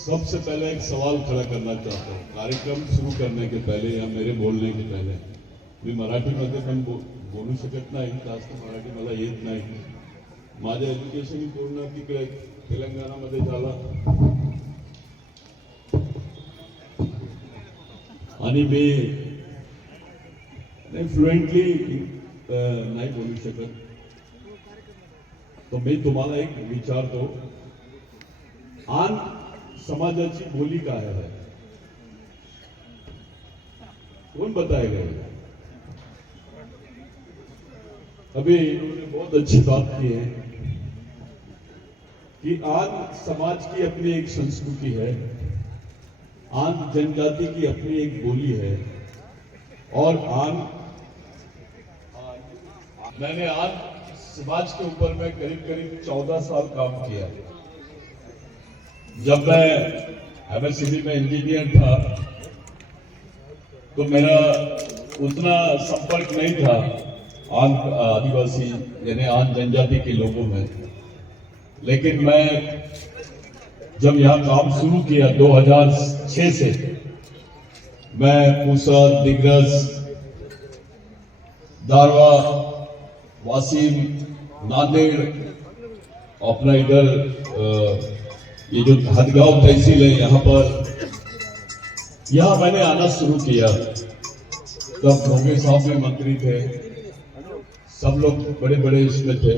सबसे पहले एक सवाल खड़ा करना चाहता हूँ. कार्यक्रम सुरू करने के पहले या मेरे बोलने के पहले मी मराठीमध्ये पण बोलू शकत नाही, जास्त मराठी मला येत नाही. माझं एज्युकेशन पूर्ण तिकडे तेलंगणामध्ये झालं आणि मी फ्लुएंटली नाही बोलू शकत. तो मी तुम्हाला एक विचारतो, आन समाजाची बोली काय है? कौन बताएगा? अभी इन्होंने बहुत अच्छी बात की है कि आन समाज की अपनी एक संस्कृति है, आन जनजाति की अपनी एक बोली है और मैंने आन समाज के ऊपर में करीब करीब 14 साल काम किया. जब मैं एमएससीबी में इंजीनियर था तो मेरा उतना संपर्क नहीं था आन आदिवासी यानी आन जनजाति के लोगों में. लेकिन मैं जब यहाँ काम शुरू किया 2006 से, मैं पूसा, दिग्रस, दारवा, वासिम, नांदेड़, अपना इधर ये जो हदगांव तहसील है यहाँ मैंने आना शुरू किया. तब भोगे साहब भी मंत्री थे, सब लोग बड़े बड़े इसमें थे.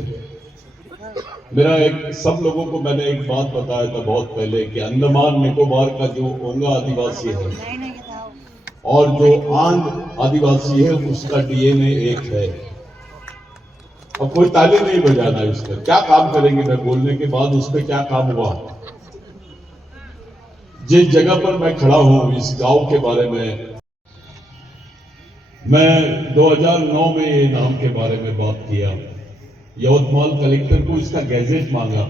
मेरा सब लोगों को मैंने एक बात बताया था बहुत पहले कि अंडमान निकोबार का जो ओंगा आदिवासी है और जो आंध आदिवासी है उसका डीएनए एक है. अब कोई ताली नहीं बजाना इस पर. क्या काम करेंगे मैं बोलने के बाद, उस पर क्या काम हुआ? जिस जगह पर मैं खड़ा हूं इस गांव के बारे में, मैं 2009 में ये नाम के बारे में बात किया. यवतमाल कलेक्टर को इसका गैजेट मांगा,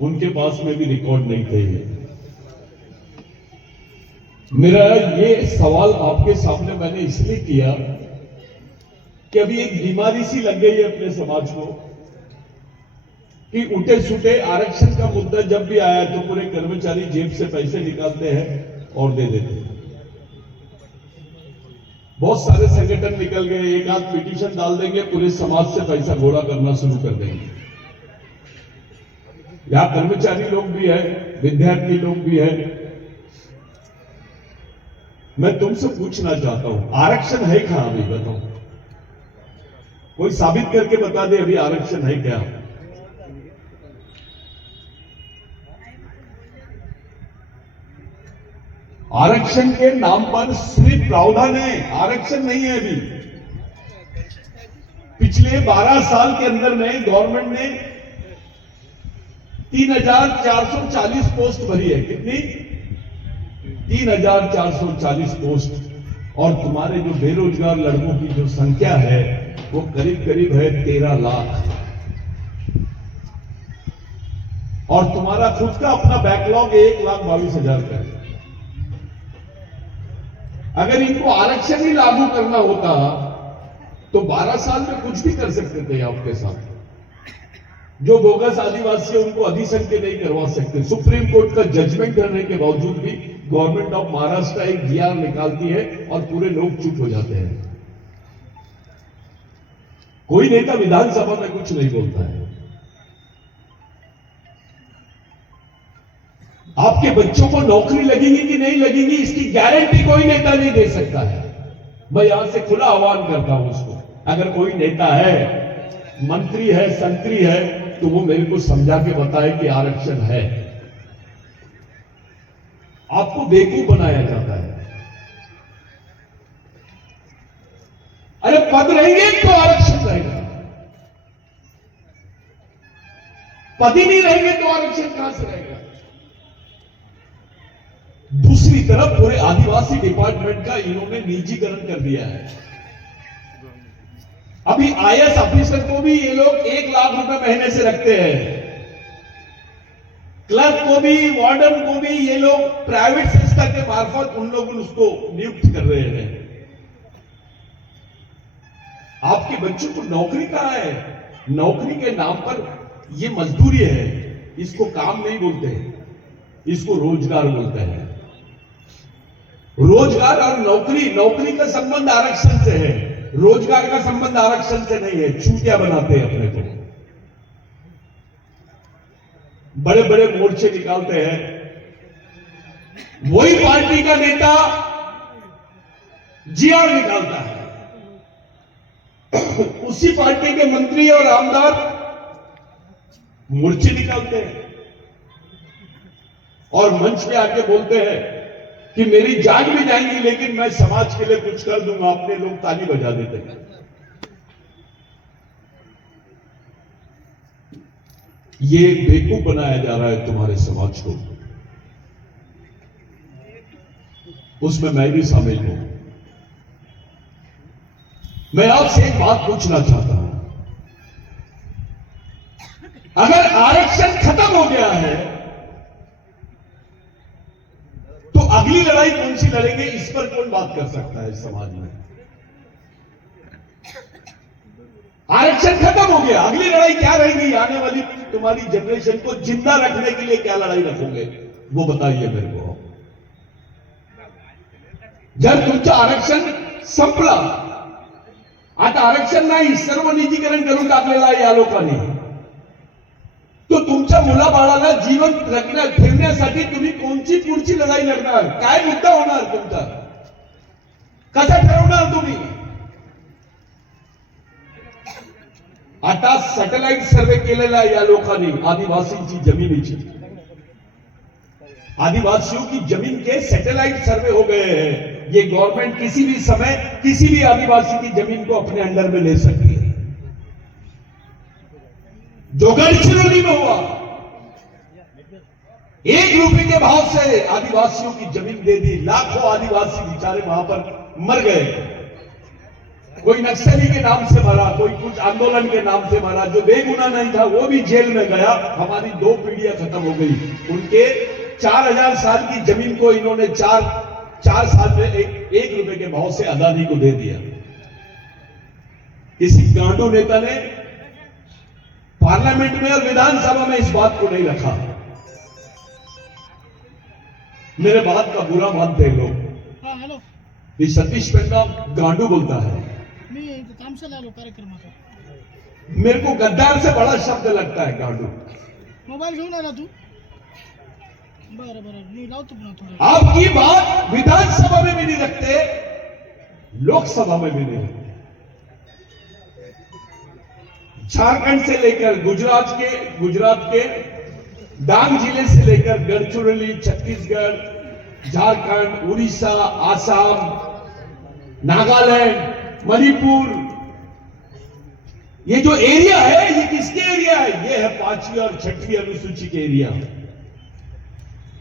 उनके पास में भी रिकॉर्ड नहीं थे. मेरा ये सवाल आपके सामने मैंने इसलिए किया कि अभी एक बीमारी सी लग गई है अपने समाज को कि उठे सुटे आरक्षण का मुद्दा जब भी आया तो पूरे कर्मचारी जेब से पैसे निकालते हैं और दे देते हैं. बहुत सारे संगठन निकल गए, एक आध पिटीशन डाल देंगे, पूरे समाज से पैसा घोड़ा करना शुरू कर देंगे. यहां कर्मचारी लोग भी है, विद्यार्थी लोग भी है. मैं तुमसे पूछना चाहता हूं, आरक्षण है कहां? अभी बताओ, कोई साबित करके बता दे अभी आरक्षण है क्या? आरक्षण के नाम पर सिर्फ प्रावधान है, आरक्षण नहीं है. अभी पिछले 12 साल के अंदर में गवर्नमेंट ने 3,440 पोस्ट भरी है. कितनी? 3,440 पोस्ट. और तुम्हारे जो बेरोजगार लड़कों की जो संख्या है वो करीब करीब है 13 लाख. और तुम्हारा खुद का अपना बैकलॉग 1,22,000 का है. अगर इनको आरक्षण ही लागू करना होता तो 12 साल में कुछ भी कर सकते थे आपके साथ. जो बोगस आदिवासी है उनको अधिसंख्य नहीं करवा सकते. सुप्रीम कोर्ट का जजमेंट करने के बावजूद भी गवर्नमेंट ऑफ महाराष्ट्र एक जीआर निकालती है और पूरे लोग चुप हो जाते हैं. कोई नेता विधानसभा में कुछ नहीं बोलता है. आपके बच्चों को नौकरी लगेगी कि नहीं लगेगी इसकी गारंटी कोई नेता नहीं दे सकता है. मैं यहां से खुला आह्वान करता हूं उसको, अगर कोई नेता है, मंत्री है, संतरी है, तो वो मेरे को समझा के बताए कि आरक्षण है. आपको बेवकूफ बनाया जाता है. अरे पद रहेंगे तो आरक्षण रहेगा, पद ही नहीं रहेंगे तो आरक्षण कहां से रहेगा? दूसरी तरफ पूरे आदिवासी डिपार्टमेंट का इन्होंने निजीकरण कर दिया है. अभी आईएएस ऑफिसर को भी ये लोग 1 लाख रुपए महीने से रखते हैं. क्लर्क को भी, वार्डन को भी ये लोग प्राइवेट संस्था के मार्फत उन लोग उसको नियुक्त कर रहे हैं. आपके बच्चों को नौकरी कहां है? नौकरी के नाम पर ये मजदूरी है, इसको काम नहीं बोलते हैं. इसको रोजगार बोलते हैं। रोजगार और नौकरी, नौकरी का संबंध आरक्षण से है, रोजगार का संबंध आरक्षण से नहीं है। चूतिया बनाते हैं अपने को, बड़े बड़े मोर्चे निकालते हैं। वही पार्टी का नेता जीआर निकालता है, उसी पार्टी के मंत्री और आमदार मोर्चे निकालते हैं और मंच पे आके बोलते हैं कि मेरी जान भी जाएंगी लेकिन मैं समाज के लिए कुछ कर दूंगा। अपने लोग ताली बजा देते हैं। ये बेवकूफ बनाया जा रहा है तुम्हारे समाज को, उसमें मैं भी शामिल हूं। मैं आपसे एक बात पूछना चाहता हूं, अगर आरक्षण खत्म हो गया है तो अगली लड़ाई कौन सी लड़ेंगे, इस पर कौन बात कर सकता है समाज में? आरक्षण खत्म हो गया, अगली लड़ाई क्या रहेगी? आने वाली तुम्हारी जनरेशन को जिंदा रखने के लिए क्या लड़ाई रखोगे, वो बताइए मेरे को। जर तुमचं आरक्षण संपलं, आता आरक्षण नाही, सर्व निजीकरण करून टाकलेलं आहे या लोकांनी, तो तुमच्या मुलाबाळाला जीवन ठेवण्यासाठी तुम्ही कोणची पुढची लढाई लढणार? काय मुद्दा होणार तुमचा? कसा ठरवणार तुम्ही? आता सॅटेलाइट सर्वे केलेला आहे या लोकांनी आदिवासींची जमिनीची। आदिवासियों की जमीन के सैटेलाइट सर्वे हो गए हैं। ये गवर्नमेंट किसी भी समय किसी भी आदिवासी की जमीन को अपने अंडर में ले सकती है। जो गढ़चिरौली में हुआ, 1 रुपए के भाव से आदिवासियों की जमीन दे दी। लाखों आदिवासी बेचारे वहां पर मर गए। कोई नक्सली के नाम से मरा, कोई कुछ आंदोलन के नाम से मरा। जो बेगुनाह नहीं था वो भी जेल में गया। हमारी 2 पीढ़ियां खत्म हो गई। उनके 4000 साल की जमीन को इन्होंने 4 साल में 1 रुपए के भाव से अदानी को दे दिया। किसी गांडू नेता ने पार्लियामेंट में और विधानसभा में इस बात को नहीं रखा। मेरे बात का बुरा मानते हैं लोग। हाँ, हेलो, ये सतीश पेन्ना गांडू बोलता है। मी काम से आलो कार्यक्रमाचा। मेरे को गद्दार से बड़ा शब्द लगता है गांडू। मोबाईल घेऊन आला तू? बरं बरं, मी लावतो पुन्हा थोडं। आपकी बात विधानसभा में भी नहीं रखते, लोकसभा में भी नहीं रखते। झारखंड से लेकर गुजरात के डांग जिले से लेकर गढ़चिरौली, छत्तीसगढ़, झारखंड, उड़ीसा, आसाम, नागालैंड, मणिपुर, ये जो एरिया है ये किसके एरिया है? ये है 5वीं और 6वीं अनुसूची के एरिया,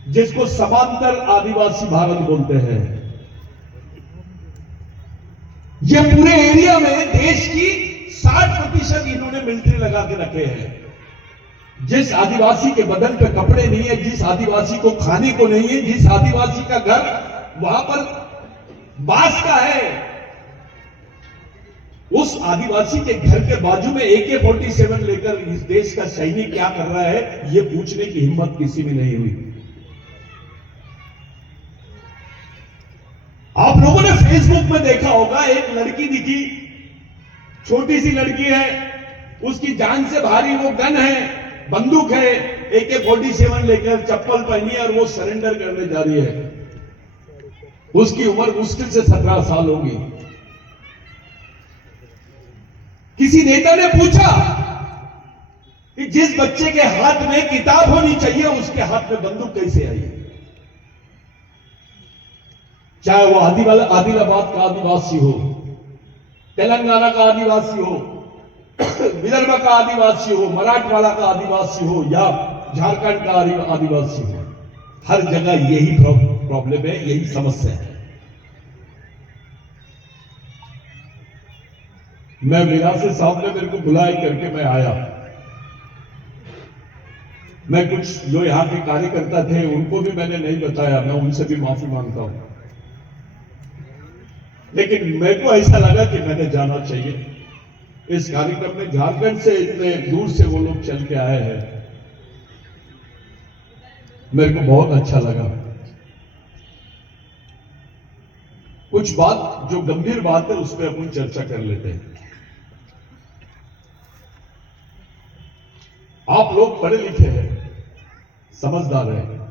जिसको समांतर आदिवासी भारत बोलते हैं। ये पूरे एरिया में देश की 60% इन्होंने मिलिट्री लगा के रखे हैं। जिस आदिवासी के बदन पे कपड़े नहीं है, जिस आदिवासी को खाने को नहीं है, जिस आदिवासी का घर वहां पर बांस का है, उस आदिवासी के घर के बाजू में AK-47 लेकर इस देश का सैनिक क्या कर रहा है, ये पूछने की हिम्मत किसी में नहीं हुई। आप लोगों ने फेसबुक में देखा होगा, एक लड़की दिखी, छोटी सी लड़की है, उसकी जान से भारी वो गन है, बंदूक है, AK-47 लेकर, चप्पल पहनी और वो सरेंडर करने जा रही है। उसकी उम्र मुश्किल से 17 साल होगी। किसी नेता ने पूछा कि जिस बच्चे के हाथ में किताब होनी चाहिए उसके हाथ में बंदूक कैसे आई? चाहे वो आदिलाबाद का आदिवासी हो, तेलंगाना का आदिवासी हो, विदर्भ का आदिवासी हो, मराठवाड़ा का आदिवासी हो या झारखंड का आदिवासी हो, हर जगह यही प्रॉब्लम है, यही समस्या है। मैं विरासत साहब ने मेरे को बुलाए करके मैं आया। मैं कुछ जो यहां के कार्यकर्ता थे उनको भी मैंने नहीं बताया, मैं उनसे भी माफी मांगता हूं, लेकिन मेरे को ऐसा लगा कि मैंने जाना चाहिए। इस कार्यक्रम में झारखंड से इतने दूर से वो लोग चल के आए हैं। मेरे को बहुत अच्छा लगा। कुछ बात जो गंभीर बात है उस पर अपन चर्चा कर लेते हैं। आप लोग पढ़े लिखे हैं, समझदार हैं।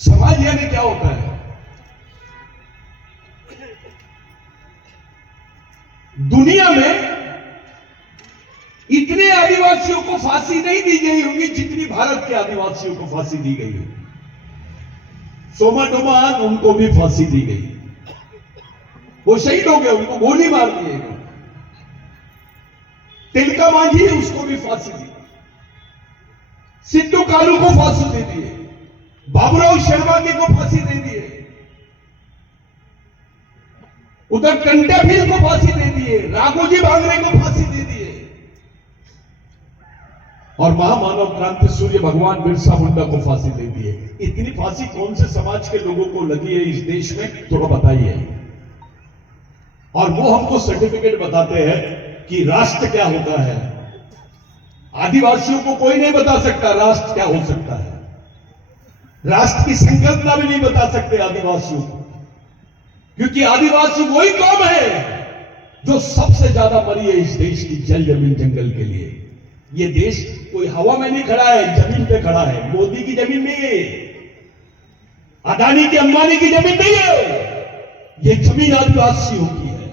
समाज यानी क्या होता है? दुनिया में इतने आदिवासियों को फांसी नहीं दी गई होगी जितनी भारत के आदिवासियों को फांसी दी गई होगी। सोमा डोमान उनको भी फांसी दी गई, वो शहीद हो गए, उनको गोली मार दी गई। तिलका मांझी उसको भी फांसी दी, सिद्धू कालू को फांसी दे दिए, बाबूराव शर्मा के को फांसी दे दिए, उधर कंटाफिल को फांसी दे दिए, राघोजी भांगरे को फांसी दे दिए, और महामानव क्रांति सूर्य भगवान बिरसा मुंडा को फांसी दे दिए। इतनी फांसी कौन से समाज के लोगों को लगी है इस देश में, थोड़ा बताइए। और वो हमको सर्टिफिकेट बताते हैं कि राष्ट्र क्या होता है। आदिवासियों को कोई नहीं बता सकता राष्ट्र क्या हो सकता है। राष्ट्र की संकल्पना भी नहीं बता सकते आदिवासियों को, क्योंकि आदिवासी वही कौम है जो सबसे ज्यादा मरी है इस देश की जल जमीन जंगल के लिए। ये देश कोई हवा में नहीं खड़ा है, जमीन पे खड़ा है। मोदी की जमीन नहीं है, अदानी की अंबानी की जमीन नहीं है। ये जमीन आदिवासियों की है,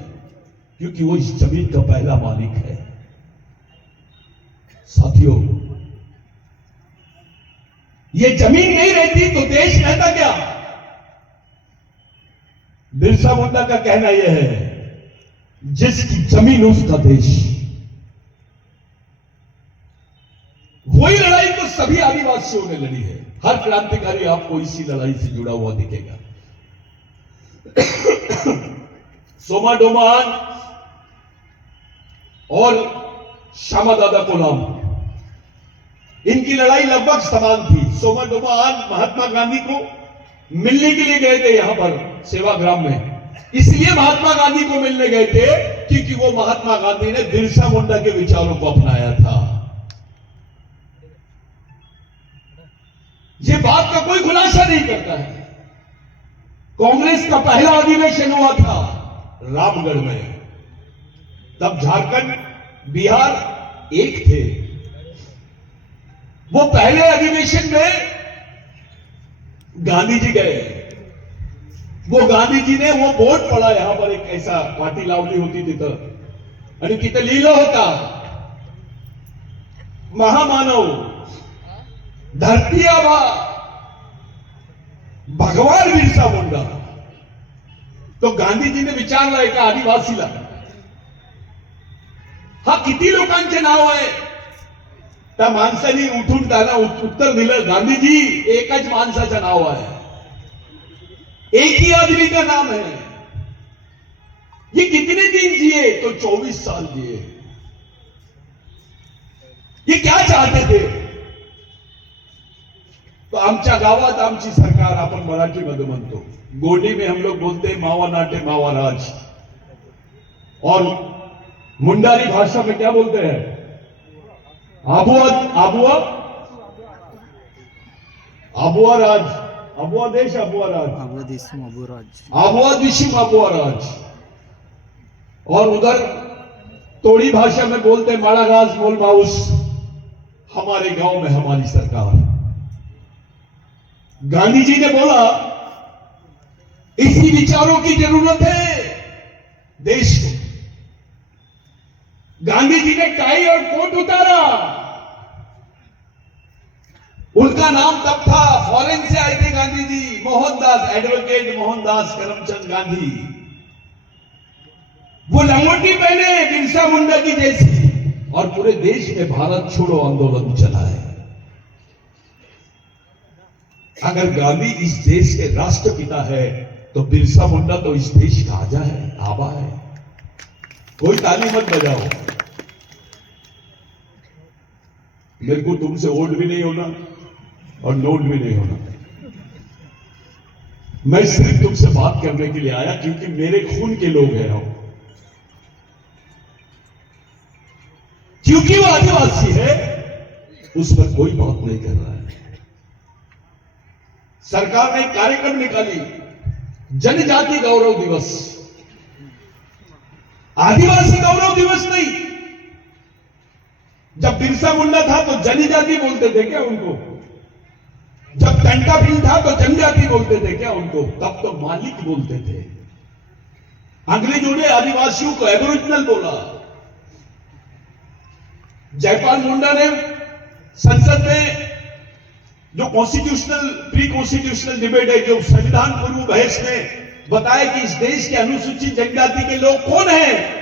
क्योंकि वो इस जमीन का पहला मालिक है। साथियों, ये जमीन नहीं रहती तो देश रहता क्या? बिरसा मुंडा का कहना यह है, जिसकी जमीन उसका देश। वही लड़ाई तो सभी आदिवासियों ने लड़ी है। हर क्रांतिकारी आपको इसी लड़ाई से जुड़ा हुआ दिखेगा। सोमा डोमान और श्यामा दादा कोलाम, इनकी लड़ाई लगभग समान थी। सोमा डोमान महात्मा गांधी को मिलने के लिए गए थे यहां पर सेवाग्राम में। इसलिए महात्मा गांधी को मिलने गए थे क्योंकि वो महात्मा गांधी ने बिरसा मुंडा के विचारों को अपनाया था। ये बात का कोई खुलासा नहीं करता है। कांग्रेस का पहला अधिवेशन हुआ था रामगढ़ में, तब झारखंड बिहार एक थे। वो पहले अधिवेशन में गांधी जी गए। वो गांधी जी ने वो बोर्ड पढ़ा, यहां पर एक ऐसा पार्टी लावली होती थी तर आणि तिथे लिहिलं होता, महामानव धरती आबा भगवान बिरसा मुंडा। तो गांधी जी ने विचारलं एका आदिवासीला, हा किती लोकांचे नाव आहे? त्या माणसाने उठून त्यांना उत्तर दिलं, गांधीजी एकच माणसाचं नाव आहे, एक ही आदमी का नाम है। ये कितने दिन जिए? तो 24 साल जिए। ये क्या चाहते थे? तो आमच्या गावात आमची सरकार, आपण मराठीमध्ये म्हणतो, गोंडी में हम लोग बोलते हैं मावा नाटे मावा राज, और मुंडारी भाषा में क्या बोलते हैं? आबुआ आबुआ आबुआ राज, आबुआ देश आबुआ राज, आबुआ देशम आबुआ राज, आबुआ दिशिम आबुआ राज। और उधर तोड़ी भाषा में बोलते हैं माड़ा राज मोल माउस, हमारे गांव में हमारी सरकार। गांधी जी ने बोला इसी विचारों की जरूरत है देश को। गांधी जी ने टाई और कोट उतारा। उनका नाम तब था, फॉरेन से आए थे गांधी जी, मोहनदास, एडवोकेट मोहनदास करमचंद गांधी। वो लंगोटी पहने बिरसा मुंडा की जैसी, और पूरे देश में भारत छोड़ो आंदोलन चलाए। अगर गांधी इस देश के राष्ट्रपिता है तो बिरसा मुंडा तो इस देश का आजा है, आबा है। कोई ताली मत बजाओ। मेरे को तुमसे वोट भी नहीं होना और नोट भी नहीं होना। मैं सिर्फ तुमसे बात करने के लिए आया क्योंकि मेरे खून के लोग हैं हम। क्योंकि वो आदिवासी है, उस पर कोई बात नहीं कर रहा है। सरकार ने एक कार्यक्रम निकाली, जनजाति गौरव दिवस। आदिवासी गौरव दिवस नहीं। जब बिरसा मुंडा था तो जनजाति बोलते थे क्या उनको? जब टंटा भील था तो जनजाति बोलते थे क्या उनको? तब तो मालिक बोलते थे। अंग्रेजों ने आदिवासियों को एबोरिजिनल बोला। जयपाल मुंडा ने संसद में जो कॉन्स्टिट्यूशनल प्री कॉन्स्टिट्यूशनल डिबेट है, जो संविधान पूर्व बहस में बताया कि इस देश के अनुसूचित जनजाति के लोग कौन हैं,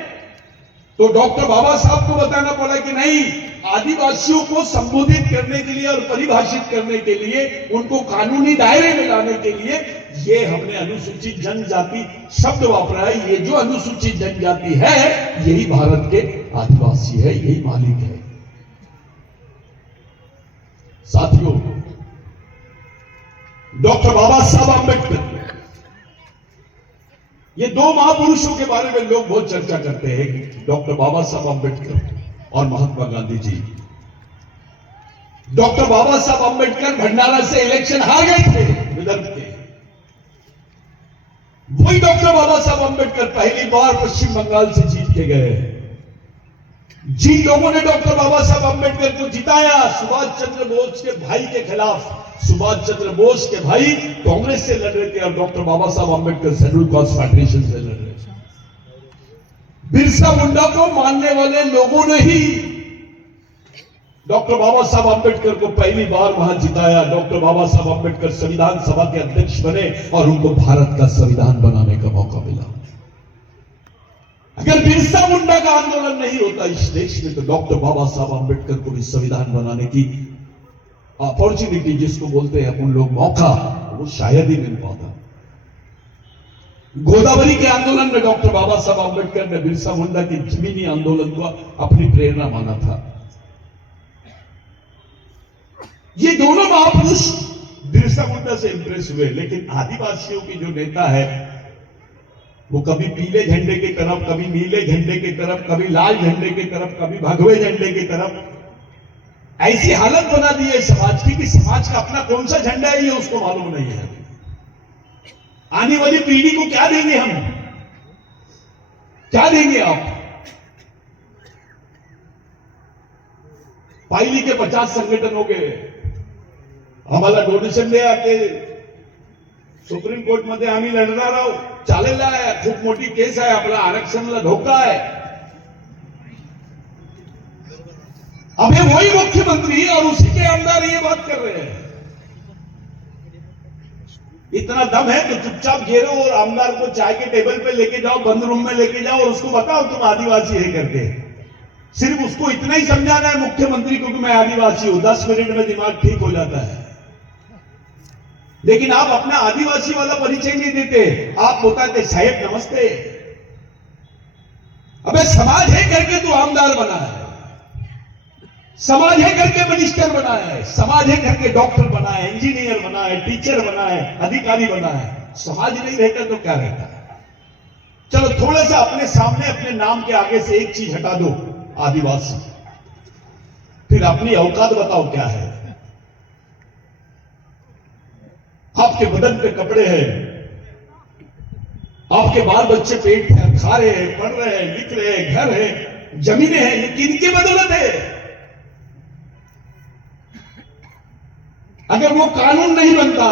तो डॉक्टर बाबा साहब को बताना पड़ा कि नहीं, आदिवासियों को संबोधित करने के लिए और परिभाषित करने के लिए, उनको कानूनी दायरे में लाने के लिए ये हमने अनुसूचित जनजाति शब्द वापरा है। ये जो अनुसूचित जनजाति है यही भारत के आदिवासी है, यही मालिक है। साथियों, डॉक्टर बाबा साहब आंबेडकर, ये दो महापुरुषों के बारे में लोग बहुत चर्चा करते हैं, डॉक्टर बाबा साहब आंबेडकर और महात्मा गांधी जी। डॉक्टर बाबा साहब आंबेडकर भंडारा से इलेक्शन हार गए थे, विदर्भ के। वही डॉक्टर बाबा साहब आंबेडकर पहली बार पश्चिम बंगाल से जीत के गए। जिन लोगों ने डॉक्टर बाबा साहब आंबेडकर को जिताया, सुभाष चंद्र बोस के भाई के खिलाफ, सुभाष चंद्र बोस के भाई कांग्रेस से लड़ रहे थे और डॉक्टर बाबा Saheb Ambedkar schedule caste federation से लड़ रहे थे। बिरसा मुंडा को मानने वाले लोगों ने ही डॉक्टर बाबा साहब आंबेडकर को पहली बार वहां जिताया। डॉक्टर बाबा साहब आंबेडकर संविधान सभा के अध्यक्ष बने और उनको भारत का संविधान बनाने का मौका मिला। अगर बिरसा मुंडा का आंदोलन नहीं होता इस देश में, तो डॉक्टर बाबा साहब आंबेडकर को भी संविधान बनाने की अपॉर्चुनिटी, जिसको बोलते हैं अपन लोग मौका, वो शायद ही मिल पाता। गोदावरी के आंदोलन में डॉक्टर बाबा साहब आंबेडकर ने बिरसा मुंडा के जमीनी आंदोलन को अपनी प्रेरणा माना था। ये दोनों महापुरुष बिरसा मुंडा से इंप्रेस हुए, लेकिन आदिवासियों की जो नेता है वो कभी पीले झंडे की तरफ, कभी नीले झंडे की तरफ, कभी लाल झंडे की तरफ, कभी भगवे झंडे की तरफ। ऐसी हालत बना दी है समाज की कि समाज का अपना कौन सा झंडा है ये उसको मालूम नहीं है। आने वाली पीढ़ी को क्या देंगे हम? क्या देंगे आप? पाइली के 50 संगठन हो गए, आम्हाला डोनेशन द्या ते सुप्रीम कोर्ट मध्ये आम्ही लढणार आहोत, चालेला आहे, खूप मोठी केस आहे, आपला आरक्षणाला धोका आहे। अब ये वही मुख्यमंत्री और उसी के आमदार ये बात कर रहे हैं। इतना दम है तो चुपचाप घेरो और आमदार को चाय के टेबल पे लेके जाओ, बंद रूम में लेके जाओ और उसको बताओ तुम आदिवासी है करके। सिर्फ उसको इतना ही समझाना है मुख्यमंत्री को कि मैं आदिवासी हूं, 10 मिनट में दिमाग ठीक हो जाता है। लेकिन आप अपना आदिवासी वाला परिचय नहीं देते, आप बताते साहेब नमस्ते। अबे समाज है करके तू आमदार बना है, समाज है करके मिनिस्टर बना है, समाज है करके डॉक्टर बना है, इंजीनियर बना है, टीचर बना है, अधिकारी बना है। समाज नहीं रहता तो क्या रहता है? चलो थोड़ा सा अपने सामने अपने नाम के आगे से एक चीज हटा दो, आदिवासी, फिर अपनी औकात बताओ क्या है। आपके बदन पे कपड़े हैं, आपके बाल बच्चे पेट खा रहे हैं, पढ़ रहे हैं, लिख रहे हैं, घर है, जमीनें हैं, ये किनके बदौलत है? अगर वो कानून नहीं बनता,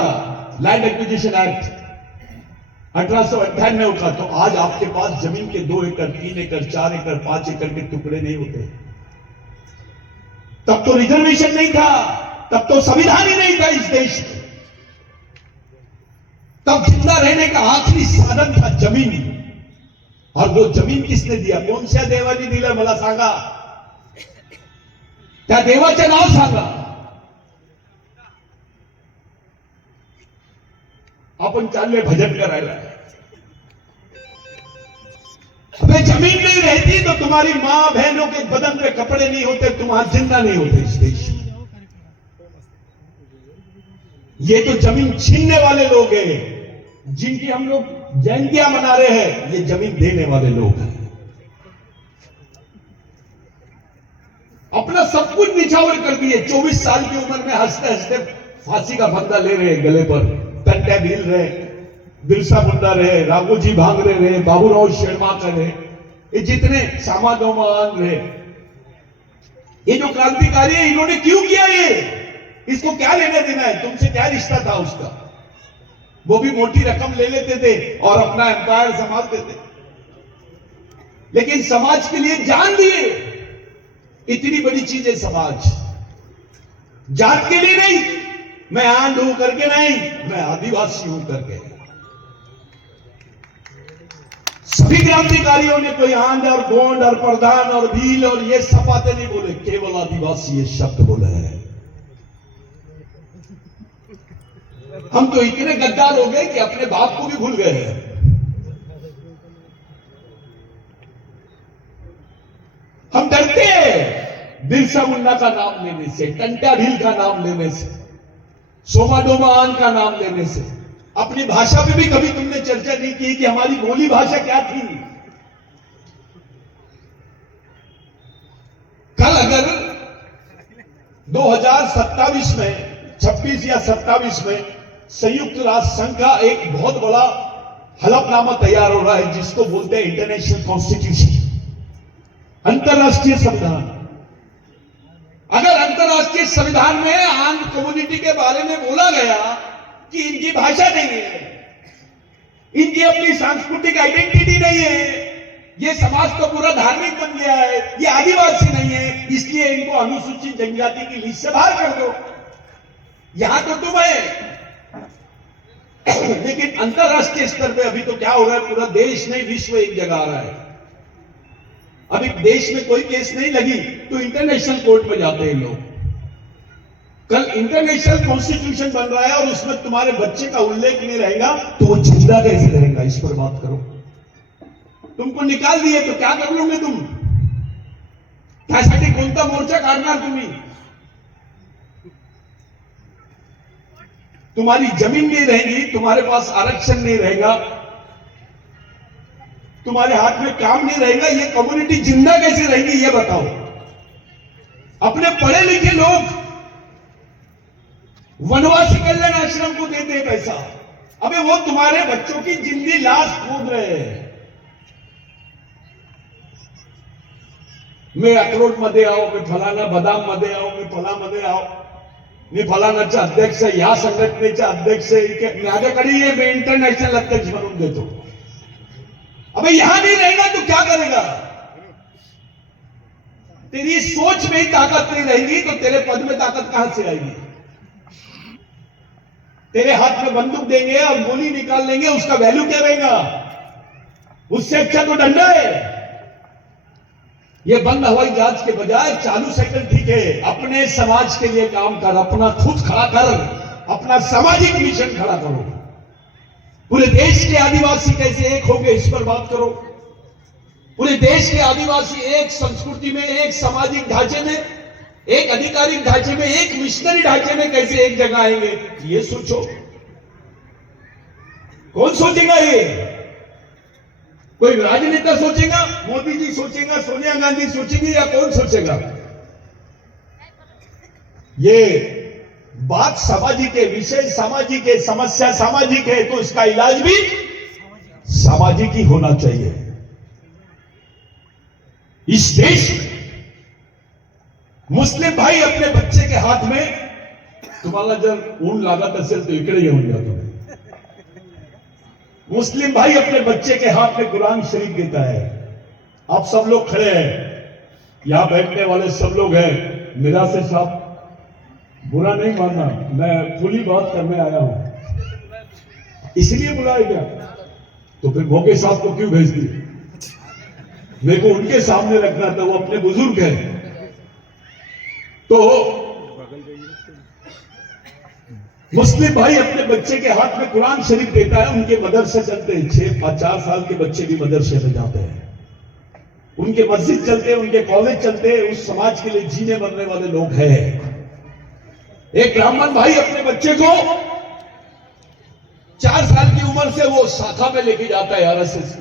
लैंड एक्विजिशन एक्ट 1898 का, तो आज आपके पास जमीन के 2 एकड़, 3 एकड़, 4 एकड़, 5 एकड़ के टुकड़े नहीं होते। तब तो रिजर्वेशन नहीं था, तब तो संविधान ही नहीं था इस देश में। तब जिंदा रहने का आखिरी साधन था जमीन, और वो जमीन किसने दिया? कौन सा देवानी दिला मला सांगा? त्या देवाचं नाव सांगा। आपण चालले भजन करायला। अबे जमीन नहीं रहती तो तुम्हारी मां बहनों के बदन पे कपड़े नहीं होते, तुम आज जिंदा नहीं होते इस देश में। ये तो जमीन छीनने वाले लोग हैं, जिनकी हम लोग जयंतियां मना रहे हैं, ये जमीन देने वाले लोग हैं। अपना सब कुछ निछावर कर दिए। 24 साल की उम्र में हंसते हंसते फांसी का फंदा ले रहे गले पर, टंटे भील रहे, बिरसा मुंडा रहे, राघोजी भांगरे रहे, बाबूराव शेरमाकर रहे, ये जितने सामादोमान रहे, ये जो क्रांतिकारी है, इन्होंने क्यों किया ये? इसको क्या लेना देना है? तुमसे क्या रिश्ता था उसका? वो भी मोटी रकम ले लेते थे और अपना एम्पायर संभालते थे, लेकिन समाज के लिए जान दिए। इतनी बड़ी चीज है समाज, जात के लिए नहीं, मैं आंध हूं करके नहीं, मैं आदिवासी हूं करके। सभी क्रांतिकारियों ने कोई आंध और गोंड और प्रधान और भील और ये सब बातें नहीं बोले, केवल आदिवासी ये शब्द बोले हैं। हम तो इतने गद्दार हो गए कि अपने बाप को भी भूल गए हैं। हम डरते हैं बिरसा मुंडा का नाम लेने से, टंटा भील का नाम लेने से, सोमा डोमा आन का नाम लेने से। अपनी भाषा पे भी कभी तुमने चर्चा नहीं की कि हमारी बोली भाषा क्या थी। कल अगर 2027 में 26 या 27 में संयुक्त राष्ट्र संघ का एक बहुत बड़ा हलफनामा तैयार हो रहा है, जिसको बोलते हैं इंटरनेशनल कॉन्स्टिट्यूशन, अंतरराष्ट्रीय संविधान। अगर अंतरराष्ट्रीय संविधान में आंध्र कम्युनिटी के बारे में बोला गया कि इनकी भाषा नहीं है, इनकी अपनी सांस्कृतिक आइडेंटिटी नहीं है, ये समाज तो पूरा धार्मिक बन गया है, ये आदिवासी नहीं है, इसलिए इनको अनुसूचित जनजाति की लिस्ट से बाहर कर दो, यहां तो तुम है। लेकिन अंतरराष्ट्रीय स्तर पे अभी तो क्या हो रहा है, पूरा देश नहीं विश्व एक जगह आ रहा है। अभी देश में कोई केस नहीं लगी तो इंटरनेशनल कोर्ट में जाते हैं लोग। कल इंटरनेशनल कॉन्स्टिट्यूशन बन रहा है और उसमें तुम्हारे बच्चे का उल्लेख नहीं रहेगा तो वो जिंदा कैसे रहेगा? इस पर बात करो। तुमको निकाल दिए तो क्या कर लोगे तुम? त्यासाठी कोणता मोर्चा काढणार तुम्ही? तुम्हारी जमीन नहीं रहेगी, तुम्हारे पास आरक्षण नहीं रहेगा, तुम्हारे हाथ में काम नहीं रहेगा, ये कम्युनिटी जिंदा कैसे रहेगी ये बताओ। अपने पढ़े लिखे लोग वनवासी कल्याण आश्रम को देते हैं पैसा, अबे वो तुम्हारे बच्चों की जिंदी लाश खोद रहे हैं। मी अक्रोड मध्ये आओ, मी फलाना बदाम मध्ये आओ, मी फलामध्ये आओ, मी फलानाचा अध्यक्ष, या संघटनेचा अध्यक्ष, माझ्याकडे ये मैं इंटरनेशनल अध्यक्ष बनून देतो। अबे यहां नहीं रहेगा तो क्या करेगा? तेरी सोच में ही ताकत नहीं रहेगी तो तेरे पद में ताकत कहां से आएगी? तेरे हाथ में बंदूक देंगे और गोली निकाल लेंगे, उसका वैल्यू क्या रहेगा? उससे अच्छा तो डंडा है। ये बंद हवाई जहाज के बजाय चालू साइकिल ठीक है। अपने समाज के लिए काम कर, अपना खुद खड़ा कर, अपना सामाजिक मिशन खड़ा करो। पूरे देश के आदिवासी कैसे एक होंगे इस पर बात करो। पूरे देश के आदिवासी एक संस्कृति में, एक सामाजिक ढांचे में, एक आधिकारिक ढांचे में, एक मिशनरी ढांचे में कैसे एक जगह आएंगे ये सोचो। कौन सोचेगा ये? कोई राजनेता सोचेगा? मोदी जी सोचेगा? सोनिया गांधी सोचेंगी या कौन सोचेगा? ये बात सामाजिक है, विषय सामाजिक है, समस्या सामाजिक है, तो इसका इलाज भी सामाजिक ही होना चाहिए। इस देश में मुस्लिम भाई अपने बच्चे के हाथ में, तुम्हाला जर ऊन लागत असेल तो इकडे येऊन जा तुम्ही। मुस्लिम भाई अपने बच्चे के हाथ में कुरान शरीफ देता है। आप सब लोग खड़े हैं, यहां बैठने वाले सब लोग हैं, मेरा से साहब बुरा नहीं मानना, मैं खुली बात करने आया हूं, इसलिए बुलाया गया। तो फिर मोके साहब को क्यों भेज दिए? मेरे को उनके सामने रखना था, वो अपने बुजुर्ग हैं। तो मुस्लिम भाई अपने बच्चे के हाथ में कुरान शरीफ देता है, उनके मदरसे चलते हैं, 6-4 साल के बच्चे भी मदरसे में जाते हैं, उनके मस्जिद चलते हैं, उनके कॉलेज चलते हैं, उस समाज के लिए जीने मरने वाले लोग हैं। एक ब्राह्मण भाई अपने बच्चे को 4 साल की उम्र से वो शाखा में लेके जाता है आरएसएस,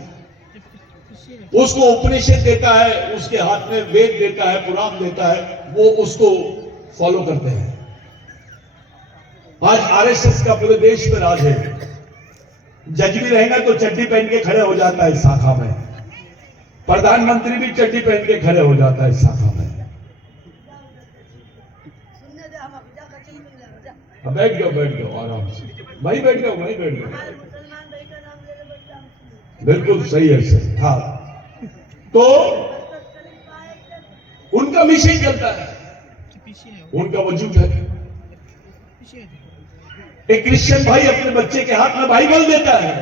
उसको उपनिषद देता है, उसके हाथ में वेद देता है, पुराण देता है, वो उसको फॉलो करते हैं। आज आरएसएस का पूरे देश में राज है। जज भी रहेगा तो चड्डी पहन के खड़े हो जाता है इस शाखा में, प्रधानमंत्री भी चड्डी पहन के खड़े हो जाता है इस शाखा में। अब बैठ जाओ आराम से भाई, बैठ जाओ भाई, बैठ जाओ। बिल्कुल सही है सर। हाँ, तो उनका मिशन चलता है, उनका वजूद है। एक क्रिश्चियन भाई अपने बच्चे के हाथ में बाइबल देता है,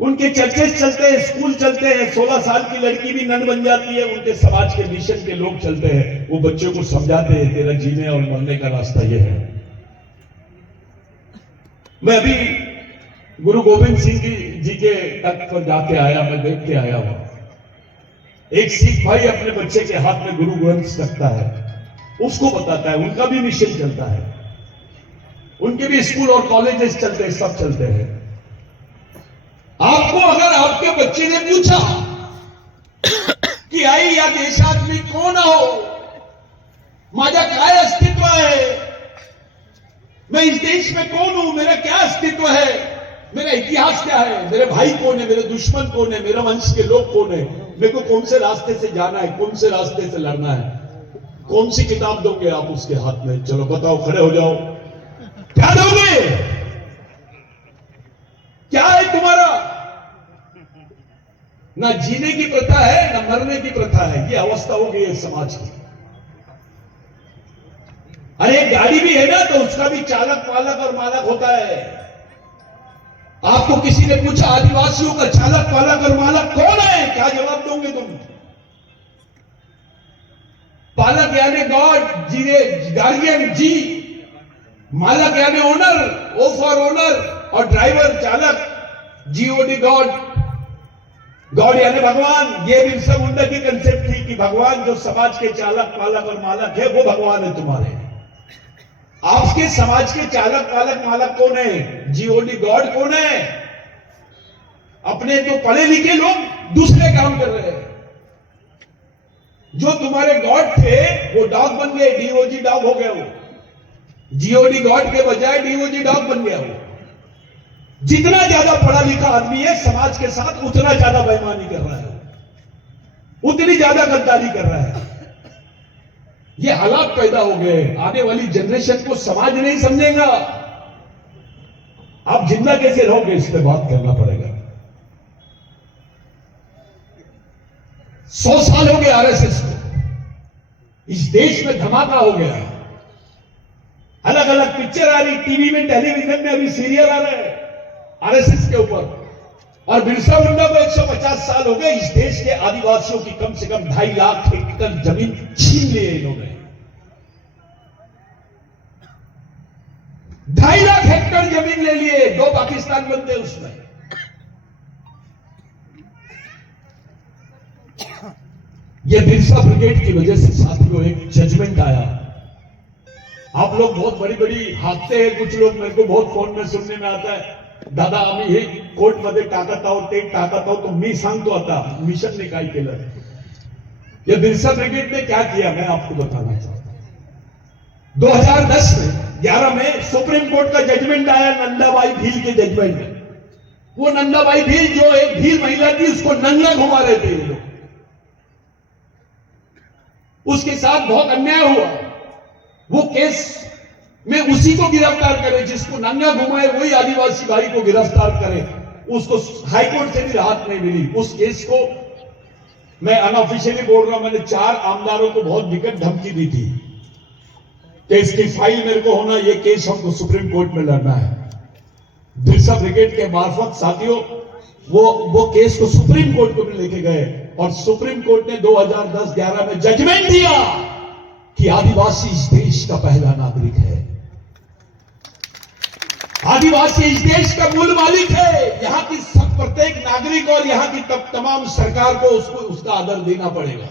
उनके चर्चेस चलते हैं, स्कूल चलते हैं, 16 साल की लड़की भी नन बन जाती है, उनके समाज के मिशन के लोग चलते हैं, वो बच्चों को समझाते हैं तेरा जीने और मरने का रास्ता ये है। मैं अभी गुरु गोविंद सिंह जी के तख्त पर जाके आया, मैं देख के आया हूं। एक सिख भाई अपने बच्चे के हाथ में गुरु ग्रंथ रखता है, उसको बताता है, उनका भी मिशन चलता है, उनके भी स्कूल और कॉलेजेस चलते हैं, सब चलते हैं। आपको अगर आपके बच्चे ने पूछा कि आई या देशात मी कोण आहो, माझा काय अस्तित्व है, मैं इस देश में कौन हूं, मेरा क्या अस्तित्व है, मेरा इतिहास क्या है, मेरे भाई कौन है, मेरे दुश्मन कौन है, मेरा वंश के लोग कौन है, मेरे को कौन से रास्ते से जाना है, कौन से रास्ते से लड़ना है, कौन सी किताब दोगे आप उसके हाथ में? चलो बताओ, खड़े हो जाओ, क्या दोगे? क्या है तुम्हारा? ना जीने की प्रथा है, ना मरने की प्रथा है। ये अवस्था हो गई है समाज की। अरे एक गाड़ी भी है ना तो उसका भी चालक पालक और मालक होता है। आपको किसी ने पूछा आदिवासियों का चालक पालक और मालक कौन है, क्या जवाब दोगे तुम? पालक यानी गॉड, गार्डियन जी, मालक यानी ओनर, ओ फॉर ओनर, और ड्राइवर चालक, जीओडी गॉड। गॉड यानी भगवान। ये बिरसा मुंडा की कंसेप्ट थी कि भगवान जो समाज के चालक पालक और मालक है वो भगवान है तुम्हारे। आपके समाज के चालक पालक मालक कौन है? जीओडी गॉड कौन है? अपने तो पढ़े लिखे लोग दूसरे काम कर रहे हैं। जो तुम्हारे गॉड थे वो डॉग बन गए, डीओजी डॉग हो गया वो। जीओडी गॉड के बजाय डीओजी डॉग बन गया वो। जितना ज्यादा पढ़ा लिखा आदमी है समाज के साथ उतना ज्यादा बेईमानी कर रहा है, उतनी ज्यादा गद्दारी कर रहा है। ये हालात पैदा हो गए। आने वाली जनरेशन को समाज नहीं समझेगा। आप जिंदा कैसे रहोगे, इस पे बात करना पड़ेगा। 100 साल हो गए आरएसएस को, इस देश में धमाका हो गया। अलग अलग पिक्चर आ रही, टीवी में, टेलीविजन में अभी सीरियल आ रहे हैं आरएसएस के ऊपर। और बिरसा मुंडा को 150 साल हो गए। इस देश के आदिवासियों की कम से कम 2.5 लाख हेक्टेयर जमीन छीन लिए इन्होंने। 2.5 लाख हेक्टेयर जमीन ले लिए, 2 पाकिस्तान बनते उसमें। यह बिरसा ब्रिगेड की वजह से साथियों एक जजमेंट आया। आप लोग बहुत बड़ी बड़ी हाकते हैं, कुछ लोग, मेरे को बहुत फोन में सुनने में आता है, दादा आम्ही हे कोर्ट मध्ये टाकत आहोत, ते टाकत आहोत, तो मी सांगतो आता मिशन ने काय केलं। ये बिरसा ब्रिगेड ने क्या किया मैं आपको बताना चाहता हूं। 2010 में 11 में सुप्रीम कोर्ट का जजमेंट आया, नंदाबाई भील के जजमेंट में। वो नंदाबाई भील जो एक भील महिला थी उसको नंगा घुमा रहे थे ये लोग, उसके साथ बहुत अन्याय हुआ। वो केस में उसी को गिरफ्तार करें जिसको नंगा घुमाए, वही आदिवासी भाई को गिरफ्तार करें। उसको हाईकोर्ट से भी राहत नहीं मिली। उस केस को मैं अनऑफिशियली बोल रहा हूं, मैंने 4 आमदारों को बहुत निकट धमकी दी थी कि इसकी फाइल मेरे को होना, ये केस हमको सुप्रीम कोर्ट में लड़ना है। बिरसा ब्रिगेड के मार्फत साथियों वो केस को सुप्रीम कोर्ट को भी लेके गए और सुप्रीम कोर्ट ने 2010-11 में जजमेंट दिया कि आदिवासी इस देश का पहला नागरिक है। आदिवासी इस देश का मूल मालिक है। यहां की सब प्रत्येक नागरिक और यहां की तमाम सरकार को उसका आदर देना पड़ेगा।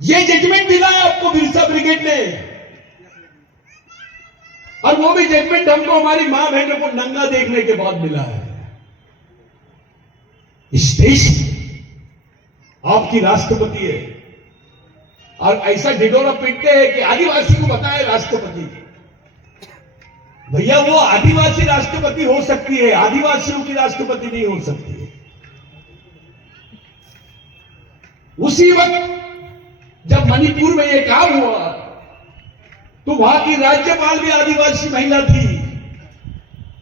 यह जजमेंट दिलाया आपको बिरसा ब्रिगेड ने, और वो भी जजमेंट हमको हमारी मां बहनों को नंगा देखने के बाद मिला है। इस देश में आपकी राष्ट्रपति है, और ऐसा ढिढोरा पीटते हैं कि आदिवासी को बताए राष्ट्रपति। भैया वो आदिवासी राष्ट्रपति हो सकती है, आदिवासियों की राष्ट्रपति नहीं हो सकती है। उसी वक्त जब मणिपुर में ये काम हुआ तो वहां की राज्यपाल भी आदिवासी महिला थी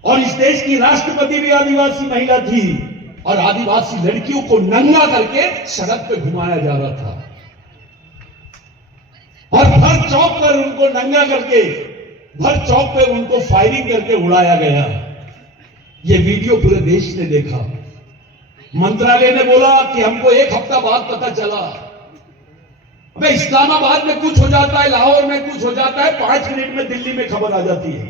और इस देश की राष्ट्रपति भी आदिवासी महिला थी और आदिवासी लड़कियों को नंगा करके सड़क पे घुमाया जा रहा था और भर चौक पर उनको नंगा करके भर चौक पे उनको फायरिंग करके उड़ाया गया। ये वीडियो पूरे देश ने देखा। मंत्रालय ने बोला कि हमको एक हफ्ता बाद पता चला। अबे इस्लामाबाद में कुछ हो जाता है, लाहौर में कुछ हो जाता है, 5 मिनट में दिल्ली में खबर आ जाती है।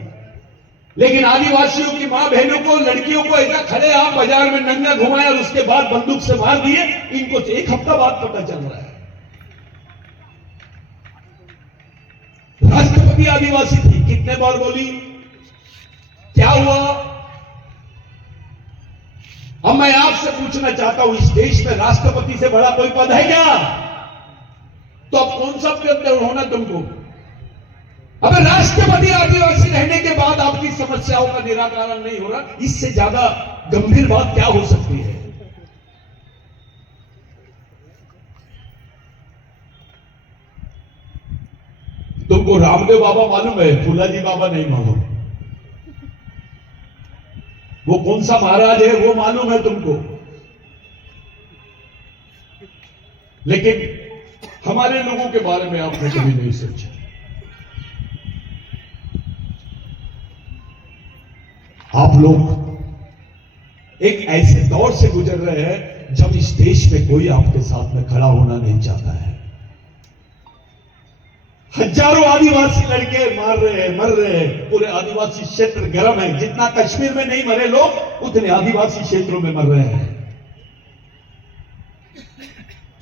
लेकिन आदिवासियों की मां बहनों को, लड़कियों को ऐसा खड़े आप बाजार में नंगा घुमाया और उसके बाद बंदूक से मार दिए। इनको 1 हफ्ता बाद पता चल रहा है। राष्ट्रपति आदिवासी थी, कितने बार बोली, क्या हुआ? अब मैं आपसे पूछना चाहता हूं, इस देश में राष्ट्रपति से बड़ा कोई पद है क्या? तो अब कौन सा पद होना तुमको? अबे राष्ट्रपति आदिवासी रहने के बाद आपकी समस्याओं का निराकरण नहीं हो रहा, इससे ज्यादा गंभीर बात क्या हो सकती है? तुमको रामदेव बाबा मालूम है, फूलाजी बाबा नहीं मालूम। वो कौन सा महाराज है वो मालूम है तुमको, लेकिन हमारे लोगों के बारे में आपने कभी नहीं सोचा। आप लोग एक ऐसे दौर से गुजर रहे हैं जब इस देश में कोई आपके साथ में खड़ा होना नहीं चाहता है। हजारों आदिवासी लड़के मर रहे हैं। पूरे आदिवासी क्षेत्र गर्म है। जितना कश्मीर में नहीं मरे लोग, उतने आदिवासी क्षेत्रों में मर रहे हैं।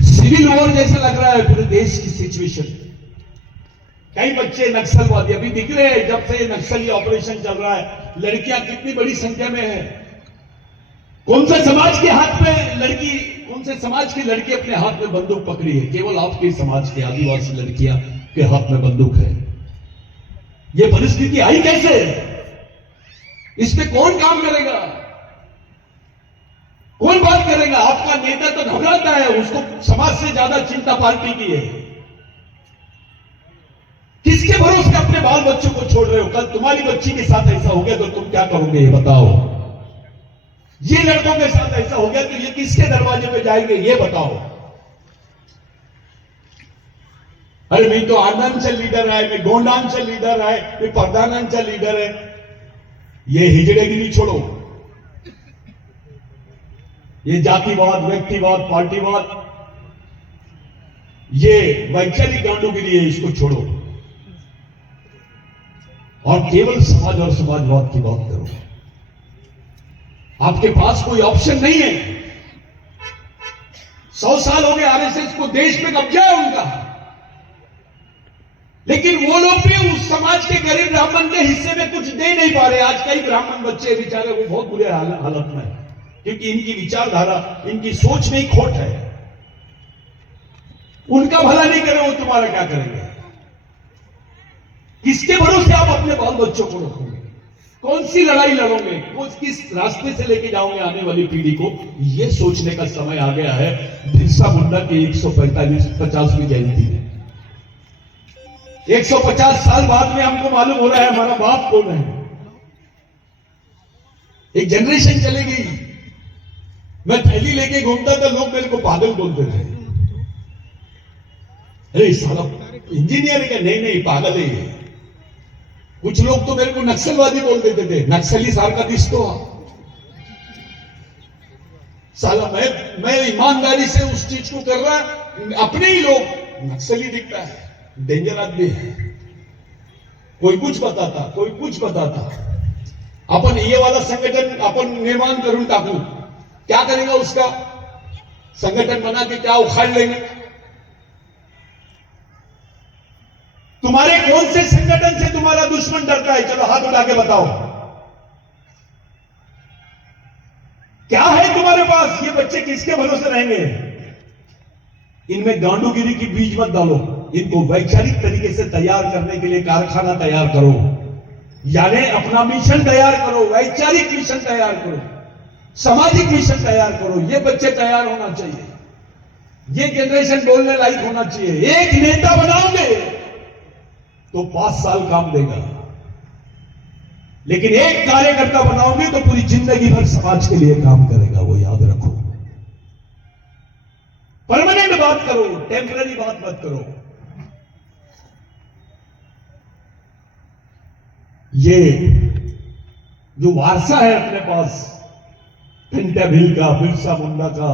सिविल वॉर जैसा लग रहा है पूरे देश की सिचुएशन। कई बच्चे नक्सलवादी अभी दिख रहे हैं। जब से नक्सली ऑपरेशन चल रहा है, लड़कियां कितनी बड़ी संख्या में है। कौन से समाज के हाथ में लड़की, कौन से समाज की लड़की अपने हाथ में बंदूक पकड़ी है? केवल आपके समाज की आदिवासी लड़कियां के हाथ में बंदूक है। ये परिस्थिति आई कैसे? इस पे कौन काम करेगा? कौन बात करेगा? आपका नेता तो घबराता है, उसको समाज से ज्यादा चिंता पार्टी की है। किसके भरोसे अपने बाल बच्चों को छोड़ रहे हो? कल तुम्हारी बच्ची के साथ ऐसा हो गया तो तुम क्या करोगे ये बताओ। ये लड़कों के साथ ऐसा हो गया तो ये किसके दरवाजे पे जाएंगे ये बताओ। अरे मैं तो आर्डांचल लीडर है, मैं गोंडांचल लीडर है, मैं प्रधानांचल लीडर है। ये हिजड़ेगिरी छोड़ो, ये जातिवाद, व्यक्तिवाद, पार्टीवाद, ये वैचारिक गांडूगिरी है, इसको छोड़ो और केवल समाज और समाजवाद की बात करो। आपके पास कोई ऑप्शन नहीं है। 100 साल हो गए आरएसएस को, देश में कब्जा है उनका, लेकिन वो लोग भी उस समाज के गरीब ब्राह्मण के हिस्से में कुछ दे नहीं पा रहे। आज कई ब्राह्मण बच्चे बेचारे वो बहुत बुरे हालत में है, क्योंकि इनकी विचारधारा, इनकी सोच में ही खोट है। उनका भला नहीं करे, वो तुम्हारा क्या करेंगे? किसके भरोसे आप अपने बाल बच्चों को रखोगे? कौन सी लड़ाई लड़ोगे? किस रास्ते से लेके जाओगे आने वाली पीढ़ी को? ये सोचने का समय आ गया है। बिरसा मुंडा की 150वीं जयंती है। 150 साल बाद में हमको मालूम हो रहा है हमारा बाप कौन है। एक जनरेशन चली गई। मैं थैली लेके घूमता था, लोग मेरे को पागल बोलते थे। अरे साला इंजीनियर है क्या? नहीं पागल है ये। कुछ लोग तो मेरे को नक्सलवादी बोल देते थे। नक्सली साल का दिस्तो साला मैं ईमानदारी से उस चीज को कर रहा, अपने ही लोग नक्सली दिखता है, डेंजर आदमी है। कोई कुछ बताता, कोई कुछ बताता। अपन ये वाला संगठन अपन निर्माण करून टाकू, क्या करेगा उसका? संगठन बना के क्या उखाड़ लेंगे? तुम्हारे कौन से संगठन से तुम्हारा दुश्मन डरता है? चलो हाथ उठा के बताओ, क्या है तुम्हारे पास? ये बच्चे किसके भरोसे रहेंगे? इनमें गांडूगिरी की बीज मत डालो। इनको वैचारिक तरीके से तैयार करने के लिए कारखाना तैयार करो, यानी अपना मिशन तैयार करो, वैचारिक मिशन तैयार करो, सामाजिक मिशन तैयार करो। ये बच्चे तैयार होना चाहिए, ये जनरेशन बोलने लायक होना चाहिए। एक नेता बनाओगे तो 5 साल काम देगा, लेकिन एक कार्यकर्ता बनाओगे तो पूरी जिंदगी भर समाज के लिए काम करेगा, वो याद रखो। परमानेंट बात करो, टेम्पररी बात मत करो। ये जो वारसा है अपने पास घंटा भील का, बिरसा मुंडा का,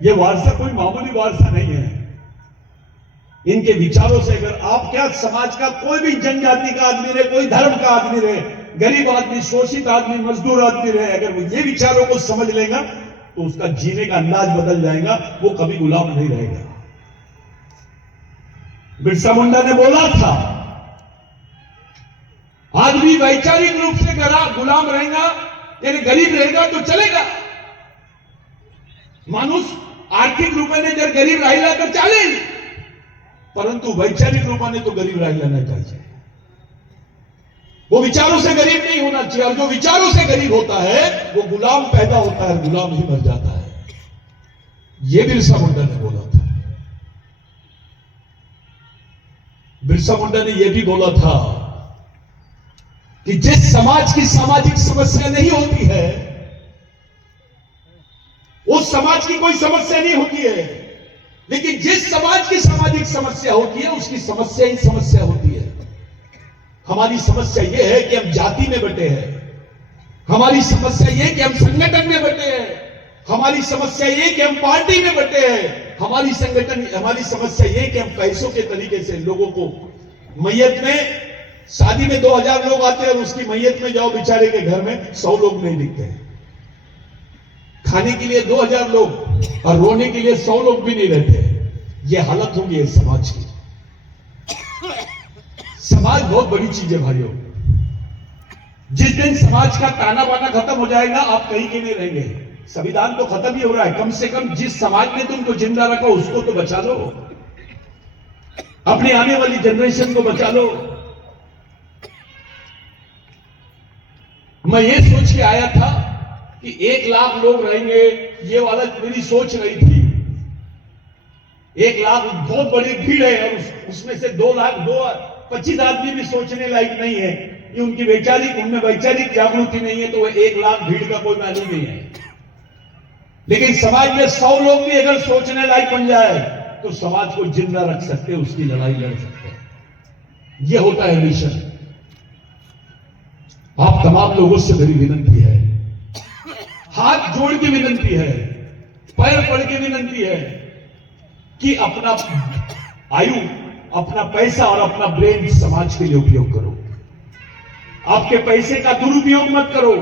ये वारसा कोई मामूली वारसा नहीं है। इनके विचारों से अगर आप क्या समाज का कोई भी जनजाति का आदमी रहे, कोई धर्म का आदमी रहे, गरीब आदमी, शोषित आदमी, मजदूर आदमी रहे, अगर वो ये विचारों को समझ लेगा तो उसका जीने का अंदाज बदल जाएगा, वो कभी गुलाम नहीं रहेगा। बिरसा मुंडा ने बोला था, आदमी वैचारिक रूप से गुलाम रहेगा यानी गरीब रहेगा तो चलेगा, मानुस आर्थिक रूपाने जर गरीब राहिला तर चालेल, परंतु वैचारिक रूपाने तो गरीब राहिला नहीं पाहिजे। वो विचारों से गरीब नहीं होना चाहिए, और जो विचारों से गरीब होता है वो गुलाम पैदा होता है, गुलाम ही मर जाता है। ये बिरसा मुंडा ने बोला था। बिरसा मुंडा ने यह भी बोला था कि जिस समाज की सामाजिक समस्या नहीं होती है उस समाज की कोई समस्या नहीं होती है, लेकिन जिस समाज की सामाजिक समस्या होती है उसकी समस्या ही समस्या होती है। हमारी समस्या यह है कि हम जाति में बटे हैं, हमारी समस्या यह है कि हम संगठन में बटे हैं, हमारी समस्या यह है कि हम पार्टी में बटे हैं, हमारी समस्या यह है कि हम पैसों के तरीके से लोगों को, मैयत में, शादी में 2000 लोग आते हैं और उसकी मैयत में जाओ बेचारे के घर में 100 लोग नहीं दिखते हैं। खाने के लिए 2000 लोग और रोने के लिए 100 लोग भी नहीं रहते। ये हालत होगी इस समाज की। समाज बहुत बड़ी चीज है भाइयों। जिस दिन समाज का ताना बाना खत्म हो जाएगा आप कहीं के नहीं रहेंगे। संविधान तो खत्म ही हो रहा है, कम से कम जिस समाज ने तुमको जिंदा रखा उसको तो बचा लो, अपनी आने वाली जनरेशन को बचा लो। मैं ये सोच के आया था कि 1 लाख लोग रहेंगे, ये वाला मेरी सोच रही थी। 1 लाख बहुत बड़ी भीड़ है और उसमें से 25 आदमी भी सोचने लायक नहीं है कि उनमें वैचारिक जागृति नहीं है, तो वह 1 लाख भीड़ का कोई मालूम नहीं है। लेकिन समाज में 100 लोग भी अगर सोचने लायक बन जाए तो समाज को जिंदा रख सकते, उसकी लड़ाई लड़ सकते। यह होता है मिशन। आप तमाम लोगों से मेरी विनती है, हाथ जोड़ के विनती है, पैर पड़ के विनती है कि अपना आयु, अपना पैसा और अपना ब्रेन समाज के लिए उपयोग करो। आपके पैसे का दुरुपयोग मत करो।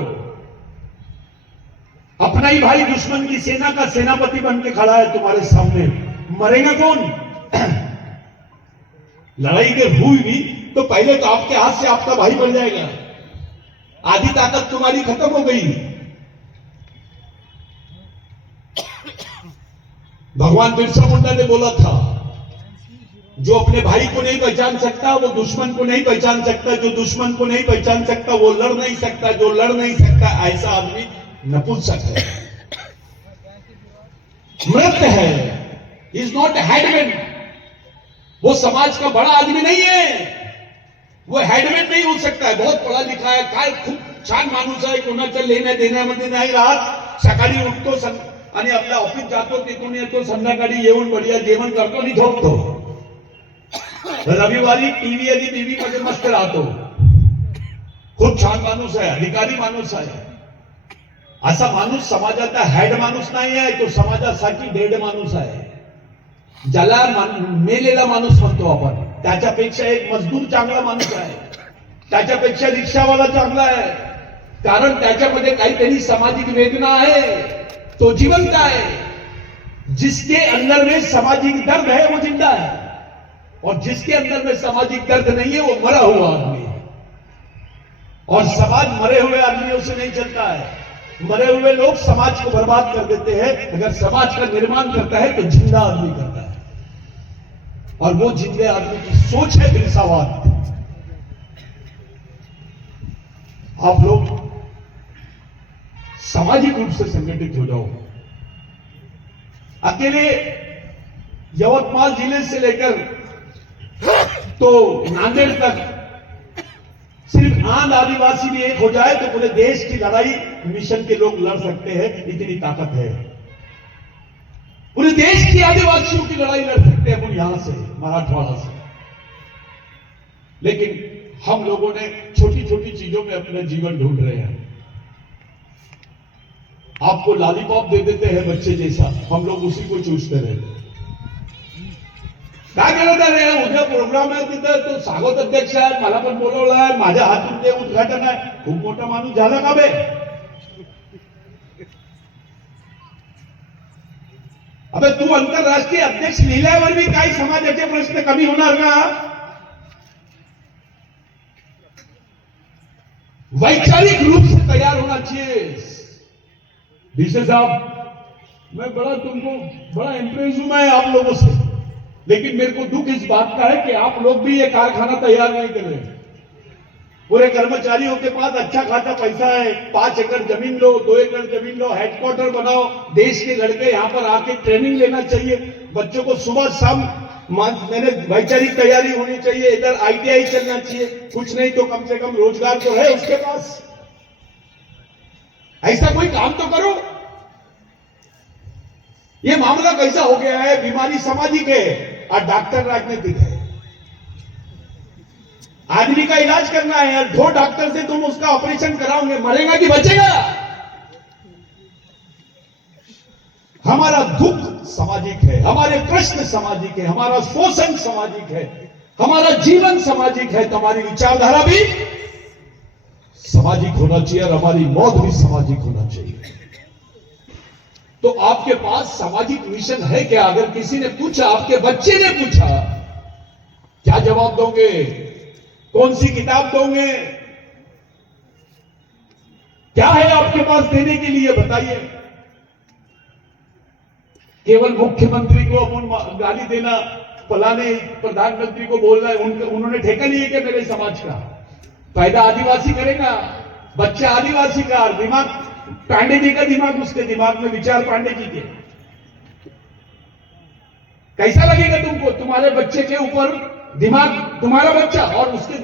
अपना ही भाई दुश्मन की सेना का सेनापति बन के खड़ा है तुम्हारे सामने, मरेगा कौन? लड़ाई अगर हुई भी तो पहले तो आपके हाथ से आपका भाई बन जाएगा। आधी ताकत तुम्हारी खत्म हो गई। भगवान बिरसा मुंडा ने बोला था, जो अपने भाई को नहीं पहचान सकता वो दुश्मन को नहीं पहचान सकता, जो दुश्मन को नहीं पहचान सकता वो लड़ नहीं सकता, जो लड़ नहीं सकता ऐसा आदमी नपुंसक है, मृत है, इज नॉट हेडमैन। वो समाज का बड़ा आदमी नहीं है, वो हेडमैन नहीं हो सकता है। बहुत पढ़ा लिखा है, काय खूप छान माणूस आहे, कोणाच्या लेण्या देण्यामध्ये नाही राहत, सकाळी उठतो आणि आपल्या ऑफिस जातो, तिथून येतो, संध्याकाळी येऊन बढिया जेवण करतो आणि झोपतो, रविवारी टीव्ही आणि टीव्ही मध्ये मस्त राहतो। खूप छान माणूस आहे, अधिकारी माणूस आहे। असा माणूस समाजाचा हेड माणूस नाही आहे, तो समाजासाठी डेड माणूस आहे। ज्याला मेलेला माणूस म्हणतो आपण, त्याच्यापेक्षा एक मजदूर चांगला माणूस आहे, त्याच्यापेक्षा रिक्षावाला चांगला आहे, कारण त्याच्यामध्ये काहीतरी सामाजिक वेदना आहे, तो जीवंत है। जिसके अंदर में सामाजिक दर्द है वो जिंदा है, और जिसके अंदर में सामाजिक दर्द नहीं है वो मरा हुआ आदमी है। और समाज मरे हुए आदमियों से नहीं चलता है। मरे हुए लोग समाज को बर्बाद कर देते हैं, अगर समाज का निर्माण करता है तो जिंदा आदमी करता है। और वो जितने आदमी की सोच है बिरसावाद, आप लोग सामाजिक रूप से संगठित हो जाओ। अकेले यवतमाल जिले से लेकर तो नांदेड़ तक सिर्फ आंध आदिवासी भी एक हो जाए तो पूरे देश की लड़ाई मिशन के लोग लड़ सकते हैं, इतनी ताकत है। पूरे देश की आदिवासियों की लड़ाई लड़ सकते हैं, वो यहां से मराठवाड़ा से। लेकिन हम लोगों ने छोटी छोटी चीजों में अपना जीवन ढूंढ रहे हैं। आपको लॉलीपॉप दे देते हैं बच्चे जैसा, हम लोग उसी को चूसते रहते। काय करत आहे उद्या प्रोग्राम आहे तिथं, तो स्वागत अध्यक्ष आहे, मला पण बोलवलं आहे, माझ्या हातून ते उद्घाटन आहे। खूप मोठा माणूस झाला का बे? अबे तू आंतरराष्ट्रीय अध्यक्ष लिहिल्यावर भी काही समाजाचे प्रश्न कमी होणार का? वैचारिक रूप से तैयार होना चाहिए। डीसी साहब, मैं बड़ा इंप्रेस हूं मैं आप लोगों से, लेकिन मेरे को दुख इस बात का है कि आप लोग भी ये कारखाना तैयार नहीं कर रहे। पूरे कर्मचारियों के पास अच्छा खासा पैसा है, 5 एकड़ जमीन लो, 2 एकड़ जमीन लो, हेडक्वार्टर बनाओ, देश के लड़के यहां पर आके ट्रेनिंग लेना चाहिए। बच्चों को सुबह शाम मैंने वैचारिक तैयारी होनी चाहिए, इधर ITI चलना चाहिए, कुछ नहीं तो कम से कम रोजगार तो है उसके पास। ऐसा कोई काम तो करो। ये मामला कैसा हो गया है, बीमारी सामाजिक है और डॉक्टर राजनीतिक है। आदमी का इलाज करना है, 2 डॉक्टर से तुम उसका ऑपरेशन कराओगे, मरेगा कि बचेगा? हमारा दुख सामाजिक है, हमारे प्रश्न सामाजिक है, हमारा शोषण सामाजिक है, हमारा जीवन सामाजिक है, तो हमारी विचारधारा भी सामाजिक होना चाहिए और हमारी मौत भी सामाजिक होना चाहिए। तो आपके पास सामाजिक मिशन है क्या? अगर किसी ने पूछा, आपके बच्चे ने पूछा, क्या जवाब दोगे? कौन सी किताब दोगे? क्या है आपके पास देने के लिए? बताइए। केवल मुख्यमंत्री को अपन गाली देना, फलाने प्रधानमंत्री को बोलना है, उन्होंने ठेका नहीं है कि मेरे समाज का पैदा आदिवासी करेगा, बच्चा आदिवासी का, दिमाग पांडे जी का दिमाग, उसके दिमाग में विचार पांडे जी के। कैसा लगेगा तुमको? तुम्हारे बच्चे के ऊपर दिमाग, तुम्हारा बच्चा और उसके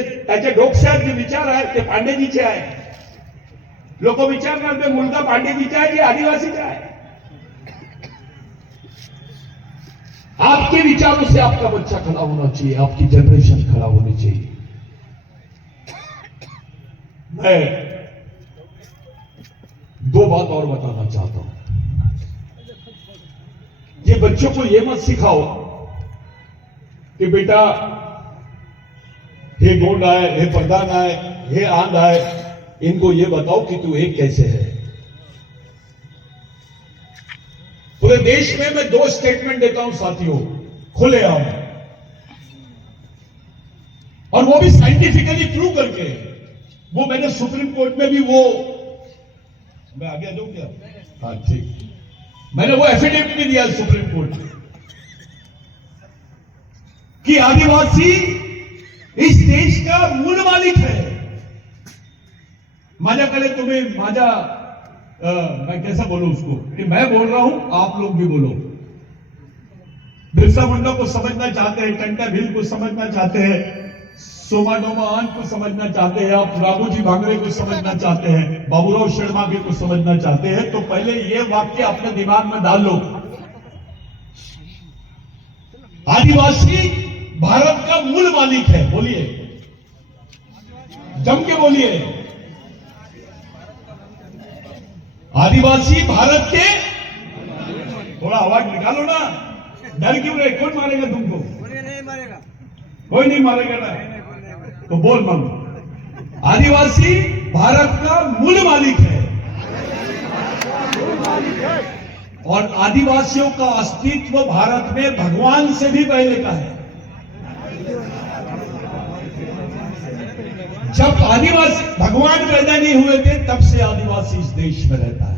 त्याचे डोक्यात जे विचार आहेत ते पांडेजीचे आहे। लोक विचार करते मुलगा पांडेजीचा आहे की आदिवासीचा आहे। आपके विचारों से आपका बच्चा खड़ा होना चाहिए, आपकी जनरेशन खड़ा होनी चाहिए। मैं 2 बात और बताना चाहता हूं। ये बच्चों को ये मत सिखाओ कि बेटा हे गोंड आए, हे प्रधान आए, हे आंध आए, इनको ये बताओ कि तू एक कैसे है। पूरे देश में मैं 2 स्टेटमेंट देता हूं साथियों, खुलेआम, और वो भी साइंटिफिकली प्रूव करके। वो मैंने सुप्रीम कोर्ट में भी वो, मैं आगे आ जाऊं क्या? हाँ ठीक, मैंने वो एफिडेविट भी दिया सुप्रीम कोर्ट में कि आदिवासी इस देश का मूल मालिक है। माझ्याकडे तुम्ही माझ्या मैं कैसा बोलूं उसको, कि मैं बोल रहा हूं, आप लोग भी बोलो। बिरसा मुंडा को समझना चाहते हैं, टंटा भील को समझना चाहते हैं, सोमा डोमा को समझना चाहते हैं, आप राघोजी भांगरे को समझना चाहते हैं, बाबूराव शर्माके को समझना चाहते हैं, तो पहले ये वाक्य अपने दिमाग में डाल लो। आदिवासी भारत का मूल मालिक है। बोलिए, जम के बोलिए। आदिवासी भारत के, थोड़ा आवाज निकालो ना, डर क्यों रहे? कौन मारेगा तुमको? कोई नहीं मारेगा ना, तो बोल मत। आदिवासी भारत का मूल मालिक है और आदिवासियों का अस्तित्व भारत में भगवान से भी पहले का है। जब आदिवासी भगवान पैदा नहीं हुए थे, तब से आदिवासी इस देश में रहता है।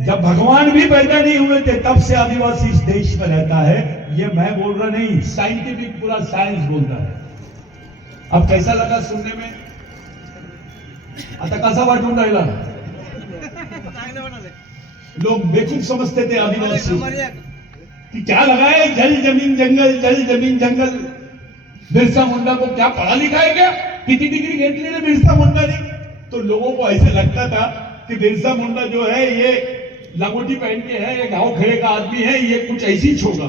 जब भगवान भी पैदा नहीं हुए थे तब से आदिवासी इस देश में रहता है। ये मैं बोल रहा नहीं, साइंटिफिक पूरा साइंस बोलता है। अब कैसा लगा सुनने में? आता कसा वाटून राहिला? लोग बेवकूफ समझते थे आदिवासी कि क्या लगा है जल जमीन जंगल, जल जमीन जंगल। बिरसा मुंडा को क्या पढ़ा लिखा है क्या? कितनी डिग्री घेतली रे बिरसा मुंडा ने? तो लोगों को ऐसे लगता था कि बिरसा मुंडा जो है ये लंगोटी पहन के है, ये गांव खेड़े का आदमी है, ये कुछ ऐसी ही होगा।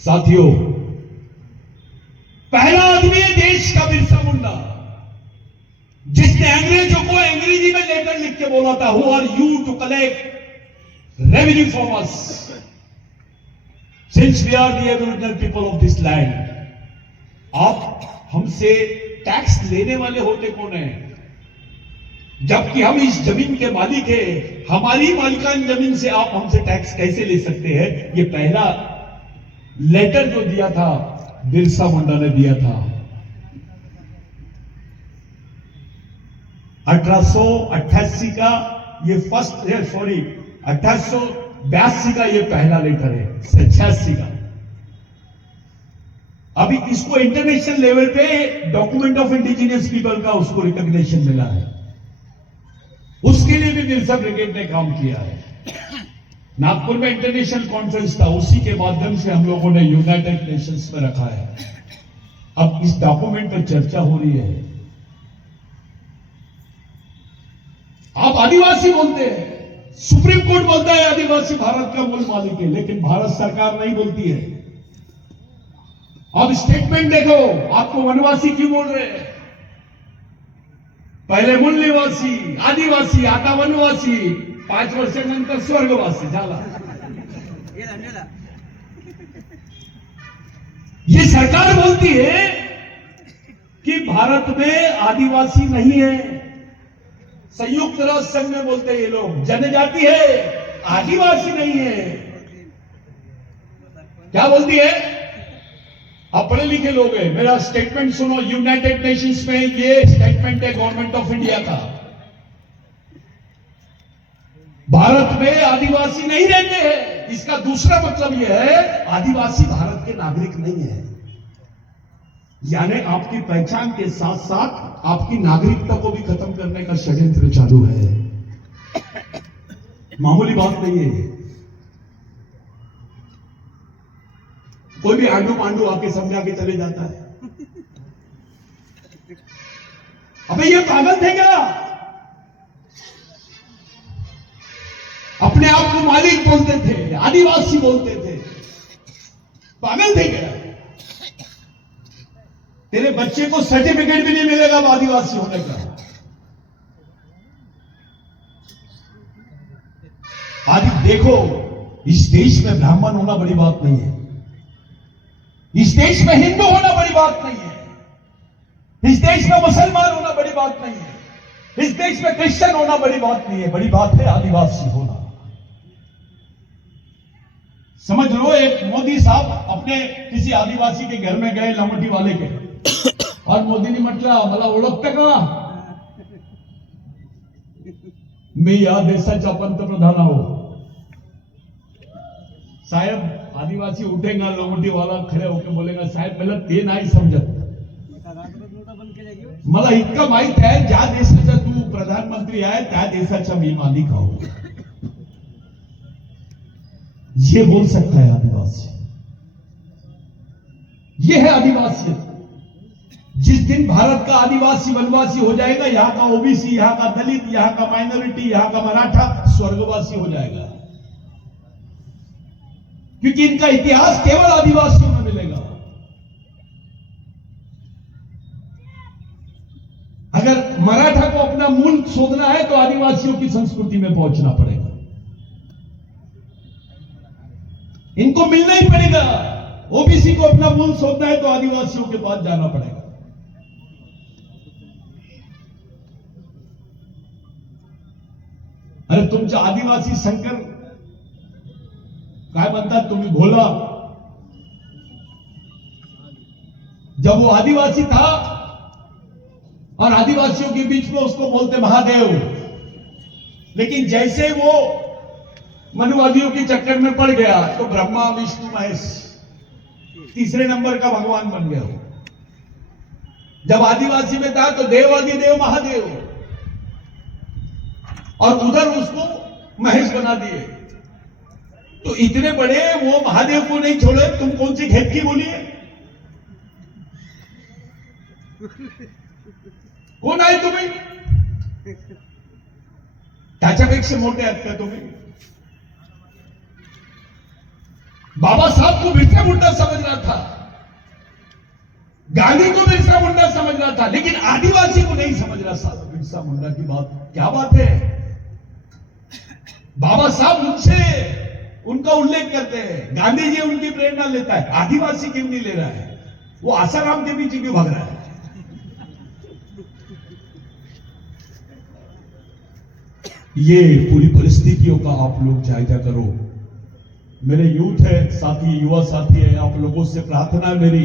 साथियों, पहला आदमी है देश का बिरसा मुंडा, जिसने अंग्रेजों को अंग्रेजी में लेटर लिख के बोला था, who are you to collect revenue from us since we are the aboriginal people of this land. आप हमसे टैक्स लेने वाले होते कौन है? जबकि हम इस जमीन के मालिक हैं, हमारी मालिकान जमीन से आप हमसे टैक्स कैसे ले सकते हैं? ये पहला लेटर जो दिया था बिरसा मुंडा ने दिया था। 1888 का ये 1882 का ये पहला लेटर है, 86 का। अभी इसको इंटरनेशनल लेवल पे डॉक्यूमेंट ऑफ इंडिजिनियस पीपल का उसको रिकॉग्निशन मिला है। उसके लिए भी बिरसा ब्रिगेड ने काम किया है। नागपुर में इंटरनेशनल कॉन्फ्रेंस था, उसी के माध्यम से हम लोगों ने यूनाइटेड नेशंस में रखा है। अब इस डॉक्यूमेंट पर चर्चा हो रही है। आप आदिवासी बोलते हैं, सुप्रीम कोर्ट बोलता है आदिवासी भारत का मूल मालिक है, लेकिन भारत सरकार नहीं बोलती है। अब स्टेटमेंट देखो, आपको वनवासी क्यों बोल रहे हैं? पहले मूल निवासी, आदिवासी, आता वनवासी, 5 वर्षानंतर स्वर्गवासी झाला। ये सरकार बोलती है कि भारत में आदिवासी नहीं है। संयुक्त राष्ट्र संघ में बोलते हैं ये लोग जनजाति है, आदिवासी नहीं है। क्या बोलती है? आप पढ़े लिखे लोग हैं, मेरा स्टेटमेंट सुनो। यूनाइटेड नेशंस में ये स्टेटमेंट है गवर्नमेंट ऑफ इंडिया का। भारत में आदिवासी नहीं रहते हैं, इसका दूसरा मतलब यह है आदिवासी भारत के नागरिक नहीं है। यानी आपकी पहचान के साथ साथ आपकी नागरिकता को भी खत्म करने का षड्यंत्र चालू है। मामूली बात नहीं है। कोई भी आंडू पांडू आके समझा के चले जाता है। अबे ये पागल थे क्या? अपने आप को मालिक बोलते थे, आदिवासी बोलते थे, पागल थे क्या? तेरे बच्चे को सर्टिफिकेट भी नहीं मिलेगा अब आदिवासी होने का। आज देखो, इस देश में ब्राह्मण होना बड़ी बात नहीं है, इस देश में हिंदू होना बड़ी बात नहीं है, इस देश में मुसलमान होना बड़ी बात नहीं है, इस देश में क्रिश्चियन होना बड़ी बात नहीं है। बड़ी बात है आदिवासी होना। समझ लो, एक मोदी साहब अपने किसी आदिवासी के घर में गए, लंगोटी वाले के, और मोदी ने म्हटलं मला ओळखतं का? मी या देशाचा पंतप्रधान आहो। साहेब आदिवासी उठेगा, लंगोटी वाला खड़े होकर बोलेगा, साहेब मला ते नाही समजत, मला इतकं माहित आहे ज्या देशाचा तू प्रधानमंत्री आहे त्या देशाचा मी मालिक आहो। ये बोल सकता है आदिवासी। ये है आदिवासी। जिस दिन भारत का आदिवासी वनवासी हो जाएगा, यहां का ओबीसी, यहां का दलित, यहां का माइनॉरिटी, यहां का मराठा स्वर्गवासी हो जाएगा, क्योंकि इनका इतिहास केवल आदिवासियों में मिलेगा। अगर मराठा को अपना मूल शोधना है तो आदिवासियों की संस्कृति में पहुंचना पड़ेगा, इनको मिलना ही पड़ेगा। ओबीसी को अपना मूल शोधना है तो आदिवासियों के पास जाना पड़ेगा। अरे तुमचा आदिवासी शंकर काय म्हणतात तुम्ही भोला, जब वो आदिवासी था और आदिवासियों के बीच में उसको बोलते महादेव, लेकिन जैसे वो मनुवादियों के चक्कर में पड़ गया तो ब्रह्मा विष्णु महेश तीसरे नंबर का भगवान बन गया वो। जब आदिवासी में था तो देवादिदेव महादेव, और उधर उसको महेश बना दिए। तो इतने बड़े वो महादेव को नहीं छोड़े, तुम कौन सी खेत की बोली है? कोण आहे तुम्ही? त्याच्यापेक्षा मोठे आहेत का तुम्ही? बाबा साहब को बिरसा मुंडा समझ रहा था, गांधी को बिरसा मुंडा समझ रहा था, लेकिन आदिवासी को नहीं समझ रहा साहब बिरसा मुंडा की बात। क्या बात है? बाबा साहब मुझसे उनका उल्लेख करते हैं, गांधी जी उनकी प्रेरणा लेता है, आदिवासी क्यों नहीं ले रहा है? वो आसाराम के पीछे क्यों भाग रहा है? ये पूरी परिस्थितियों का आप लोग जायजा करो। मेरे यूथ है साथी, युवा साथी है, आप लोगों से प्रार्थना है मेरी,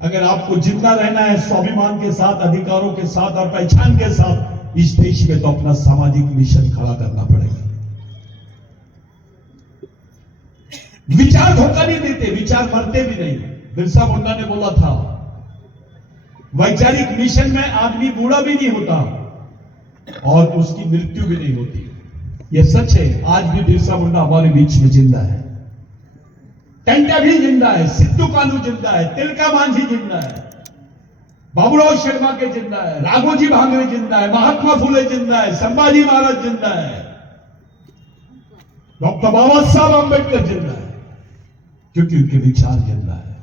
अगर आपको जिंदा रहना है स्वाभिमान के साथ, अधिकारों के साथ और पहचान के साथ इस देश में, तो अपना सामाजिक मिशन खड़ा करना पड़ेगा। विचार धोखा नहीं देते, विचार मरते भी नहीं। बिरसा मुंडा ने बोला था, वैचारिक मिशन में आदमी बूढ़ा भी नहीं होता और उसकी मृत्यु भी नहीं होती। यह सच है। आज भी बिरसा मुंडा हमारे बीच में जिंदा है, टंटा भी जिंदा है, सिद्धू कानू जिंदा है, तिलका मांझी जिंदा है, बाबूराव शर्मा के जिंदा है, राघोजी भांगरे जिंदा है, महात्मा फुले जिंदा है, संभाजी महाराज जिंदा है, डॉक्टर बाबा साहब अंबेडकर जिंदा है, क्योंकि उनके विचार जिंदा है।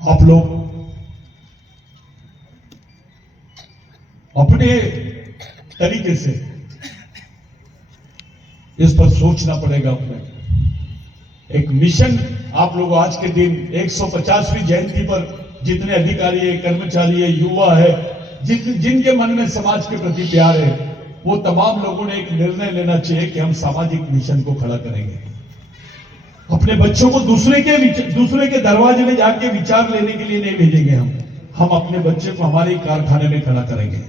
आप लोग अपने तरीके से इस पर सोचना पड़ेगा। अपने एक मिशन आप लोग आज के दिन 150वीं जयंती पर जितने अधिकारी है, कर्मचारी है, युवा है, जिनके मन में समाज के प्रति प्यार है, वो तमाम लोगों ने एक निर्णय लेना चाहिए कि हम सामाजिक मिशन को खड़ा करेंगे। अपने बच्चों को दूसरे के दरवाजे में जाके विचार लेने के लिए नहीं भेजेंगे। हम अपने बच्चे को हमारे कारखाने में खड़ा करेंगे।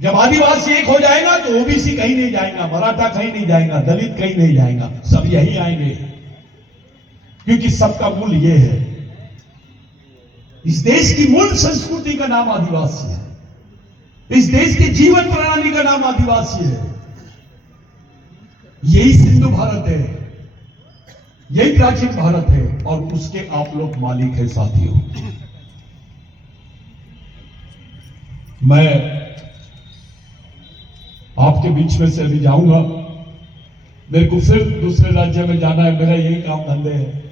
जब आदिवासी एक हो जाएगा तो ओबीसी कहीं नहीं जाएगा, मराठा कहीं नहीं जाएगा, दलित कहीं नहीं जाएगा, सब यही आएंगे, क्योंकि सबका मूल ये है। इस देश की मूल संस्कृति का नाम आदिवासी है, इस देश की जीवन प्रणाली का नाम आदिवासी है। यही सिंधु भारत है, यही प्राचीन भारत है, और उसके आप लोग मालिक है साथियों। मैं आपके बीच में से अभी जाऊंगा, मेरे को फिर दूसरे राज्य में जाना है, मेरा यही काम धंधे है।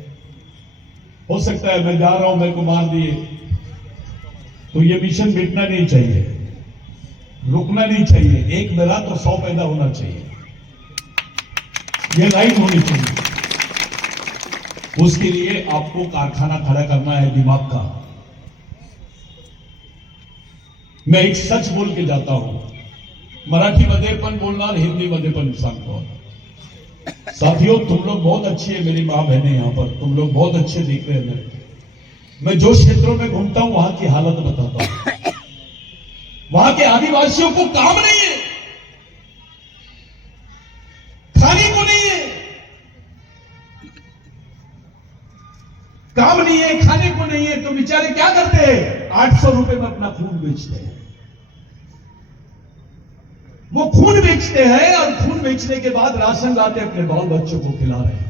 हो सकता है मैं जा रहा हूं, मेरे को मार दिए, तो ये मिशन मिटना नहीं चाहिए, रुकना नहीं चाहिए। एक मिला तो 100 पैदा होना चाहिए, ये लाइन होनी चाहिए। उसके लिए आपको कारखाना खड़ा करना है दिमाग का। मैं एक सच बोल के जाता हूं, मराठीमध्ये पण बोलणार, हिंदीमध्ये पण सांगतो। साथियों, तुम लोग बहुत अच्छी है, मेरी मां बहनें यहां पर, तुम लोग बहुत अच्छे दिख रहे हैं। मैं जो क्षेत्रों में घूमता हूं वहां की हालत बताता हूं। वहां के आदिवासियों को काम नहीं है, खाने को नहीं है, काम नहीं है, खाने को नहीं है, तो बेचारे क्या करते हैं? 800 रुपए में अपना खून बेचते हैं। वो खून बेचते हैं और खून बेचने के बाद राशन लाते अपने बाल बच्चों को खिला रहे हैं।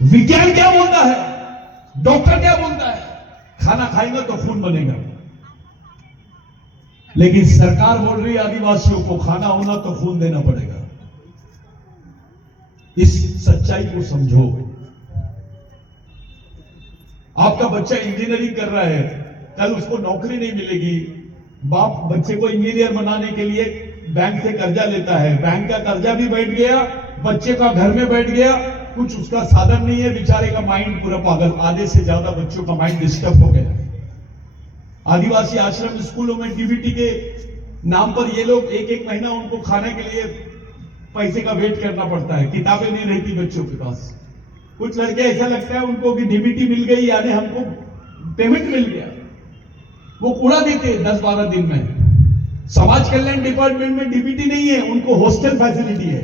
विज्ञान क्या बोलता है, डॉक्टर क्या बोलता है? खाना खाएंगे तो खून बनेगा। लेकिन सरकार बोल रही है आदिवासियों को खाना होना तो खून देना पड़ेगा। इस सच्चाई को समझो। आपका बच्चा इंजीनियरिंग कर रहा है, कल उसको नौकरी नहीं मिलेगी, बाप बच्चे को इंजीनियर बनाने के लिए बैंक से कर्जा लेता है, बैंक का कर्जा भी बैठ गया, बच्चे का घर में बैठ गया, कुछ उसका साधन नहीं है, बेचारे का माइंड पूरा पागल। आधे से ज्यादा बच्चों का माइंड डिस्टर्ब हो गया। आदिवासी आश्रम स्कूलों में डीबीटी के नाम पर ये लोग एक एक महीना उनको खाने के लिए पैसे का वेट करना पड़ता है, किताबें नहीं रहती बच्चों के पास। कुछ लड़के ऐसा लगता है उनको कि डीबीटी मिल गई यानी हमको पेमेंट मिल गया, वो उड़ा देते 10-12 दिन में। समाज कल्याण डिपार्टमेंट में डीबीटी नहीं है, उनको हॉस्टल फैसिलिटी है,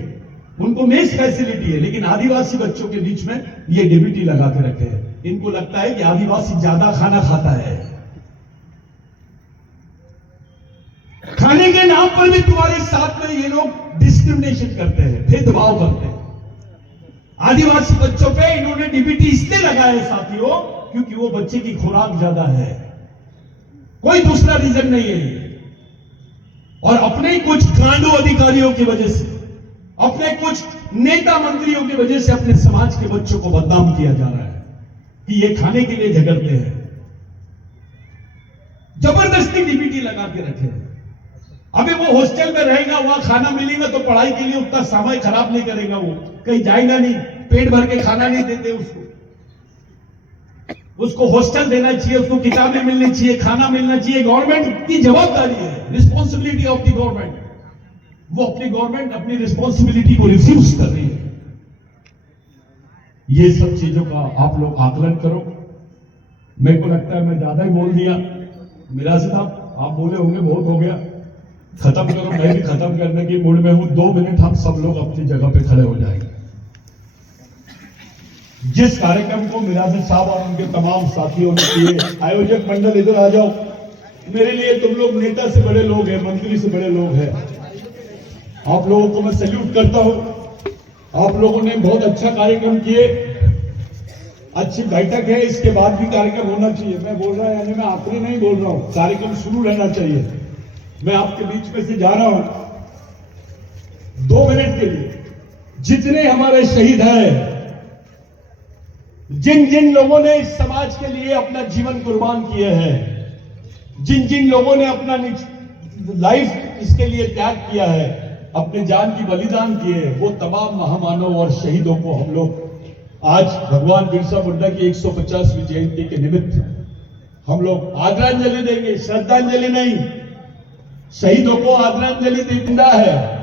उनको मेस फैसिलिटी है, लेकिन आदिवासी बच्चों के बीच में ये डीबीटी लगा के रखे हैं। इनको लगता है कि आदिवासी ज्यादा खाना खाता है। खाने के नाम पर भी तुम्हारे साथ में ये लोग डिस्क्रिमिनेशन करते हैं, भेदभाव करते हैं। आदिवासी बच्चों पे इन्होंने डीबीटी इसलिए लगाया है साथियों, क्योंकि वो बच्चे की खुराक ज्यादा है, कोई दूसरा रीजन नहीं है। और अपने ही कुछ गांडू अधिकारियों की वजह से, अपने कुछ नेता मंत्रियों की वजह से अपने समाज के बच्चों को बदनाम किया जा रहा है कि ये खाने के लिए झगड़ते हैं। जबरदस्ती डीबीटी लगा के रखे हैं। अभी वो हॉस्टल में रहेगा, वहां खाना मिलेगा तो पढ़ाई के लिए उतना समय खराब नहीं करेगा, वो कहीं जाएगा नहीं, पेट भर के खाना नहीं देते उसको हॉस्टल देना चाहिए, उसको किताबें मिलनी चाहिए, खाना मिलना चाहिए। गवर्नमेंट की जवाबदारी है, रिस्पॉन्सिबिलिटी ऑफ द गवर्नमेंट। वो अपनी गवर्नमेंट अपनी रिस्पॉन्सिबिलिटी को रिफ्यूज कर रही है। ये सब चीजों का आप लोग आकलन करो। मेरे को लगता है मैं ज्यादा ही बोल दिया। मिराज साहब आप बोले होंगे बहुत हो गया, खत्म करो। मैं भी खत्म करने की मूड में हूं। 2 मिनट हम सब लोग अपनी जगह पे खड़े हो जाएंगे। जिस कार्यक्रम को मिराज साहब और उनके तमाम साथियों ने किए, आयोजक मंडल इधर आ जाओ। मेरे लिए तुम लोग नेता से बड़े लोग हैं, मंत्री से बड़े लोग हैं। आप लोगों को मैं सैल्यूट करता हूं। आप लोगों ने बहुत अच्छा कार्यक्रम किए, अच्छी बैठक है। इसके बाद भी कार्यक्रम होना चाहिए। मैं बोल रहा यानी मैं आखिरी नहीं बोल रहा हूं, कार्यक्रम शुरू रहना चाहिए। मैं आपके बीच में से जा रहा हूं 2 मिनट के लिए। जितने हमारे शहीद हैं, जिन जिन लोगों ने इस समाज के लिए अपना जीवन कुर्बान किए हैं, जिन जिन लोगों ने अपना लाइफ इसके लिए त्याग किया है, अपने जान की बलिदान किए, वो तमाम महामानव और शहीदों को हम लोग आज भगवान बिरसा मुंडा की 150वीं जयंती के निमित्त हम लोग आदरांजलि देंगे। श्रद्धांजलि नहीं, शहीदों को आदरांजलि देना है।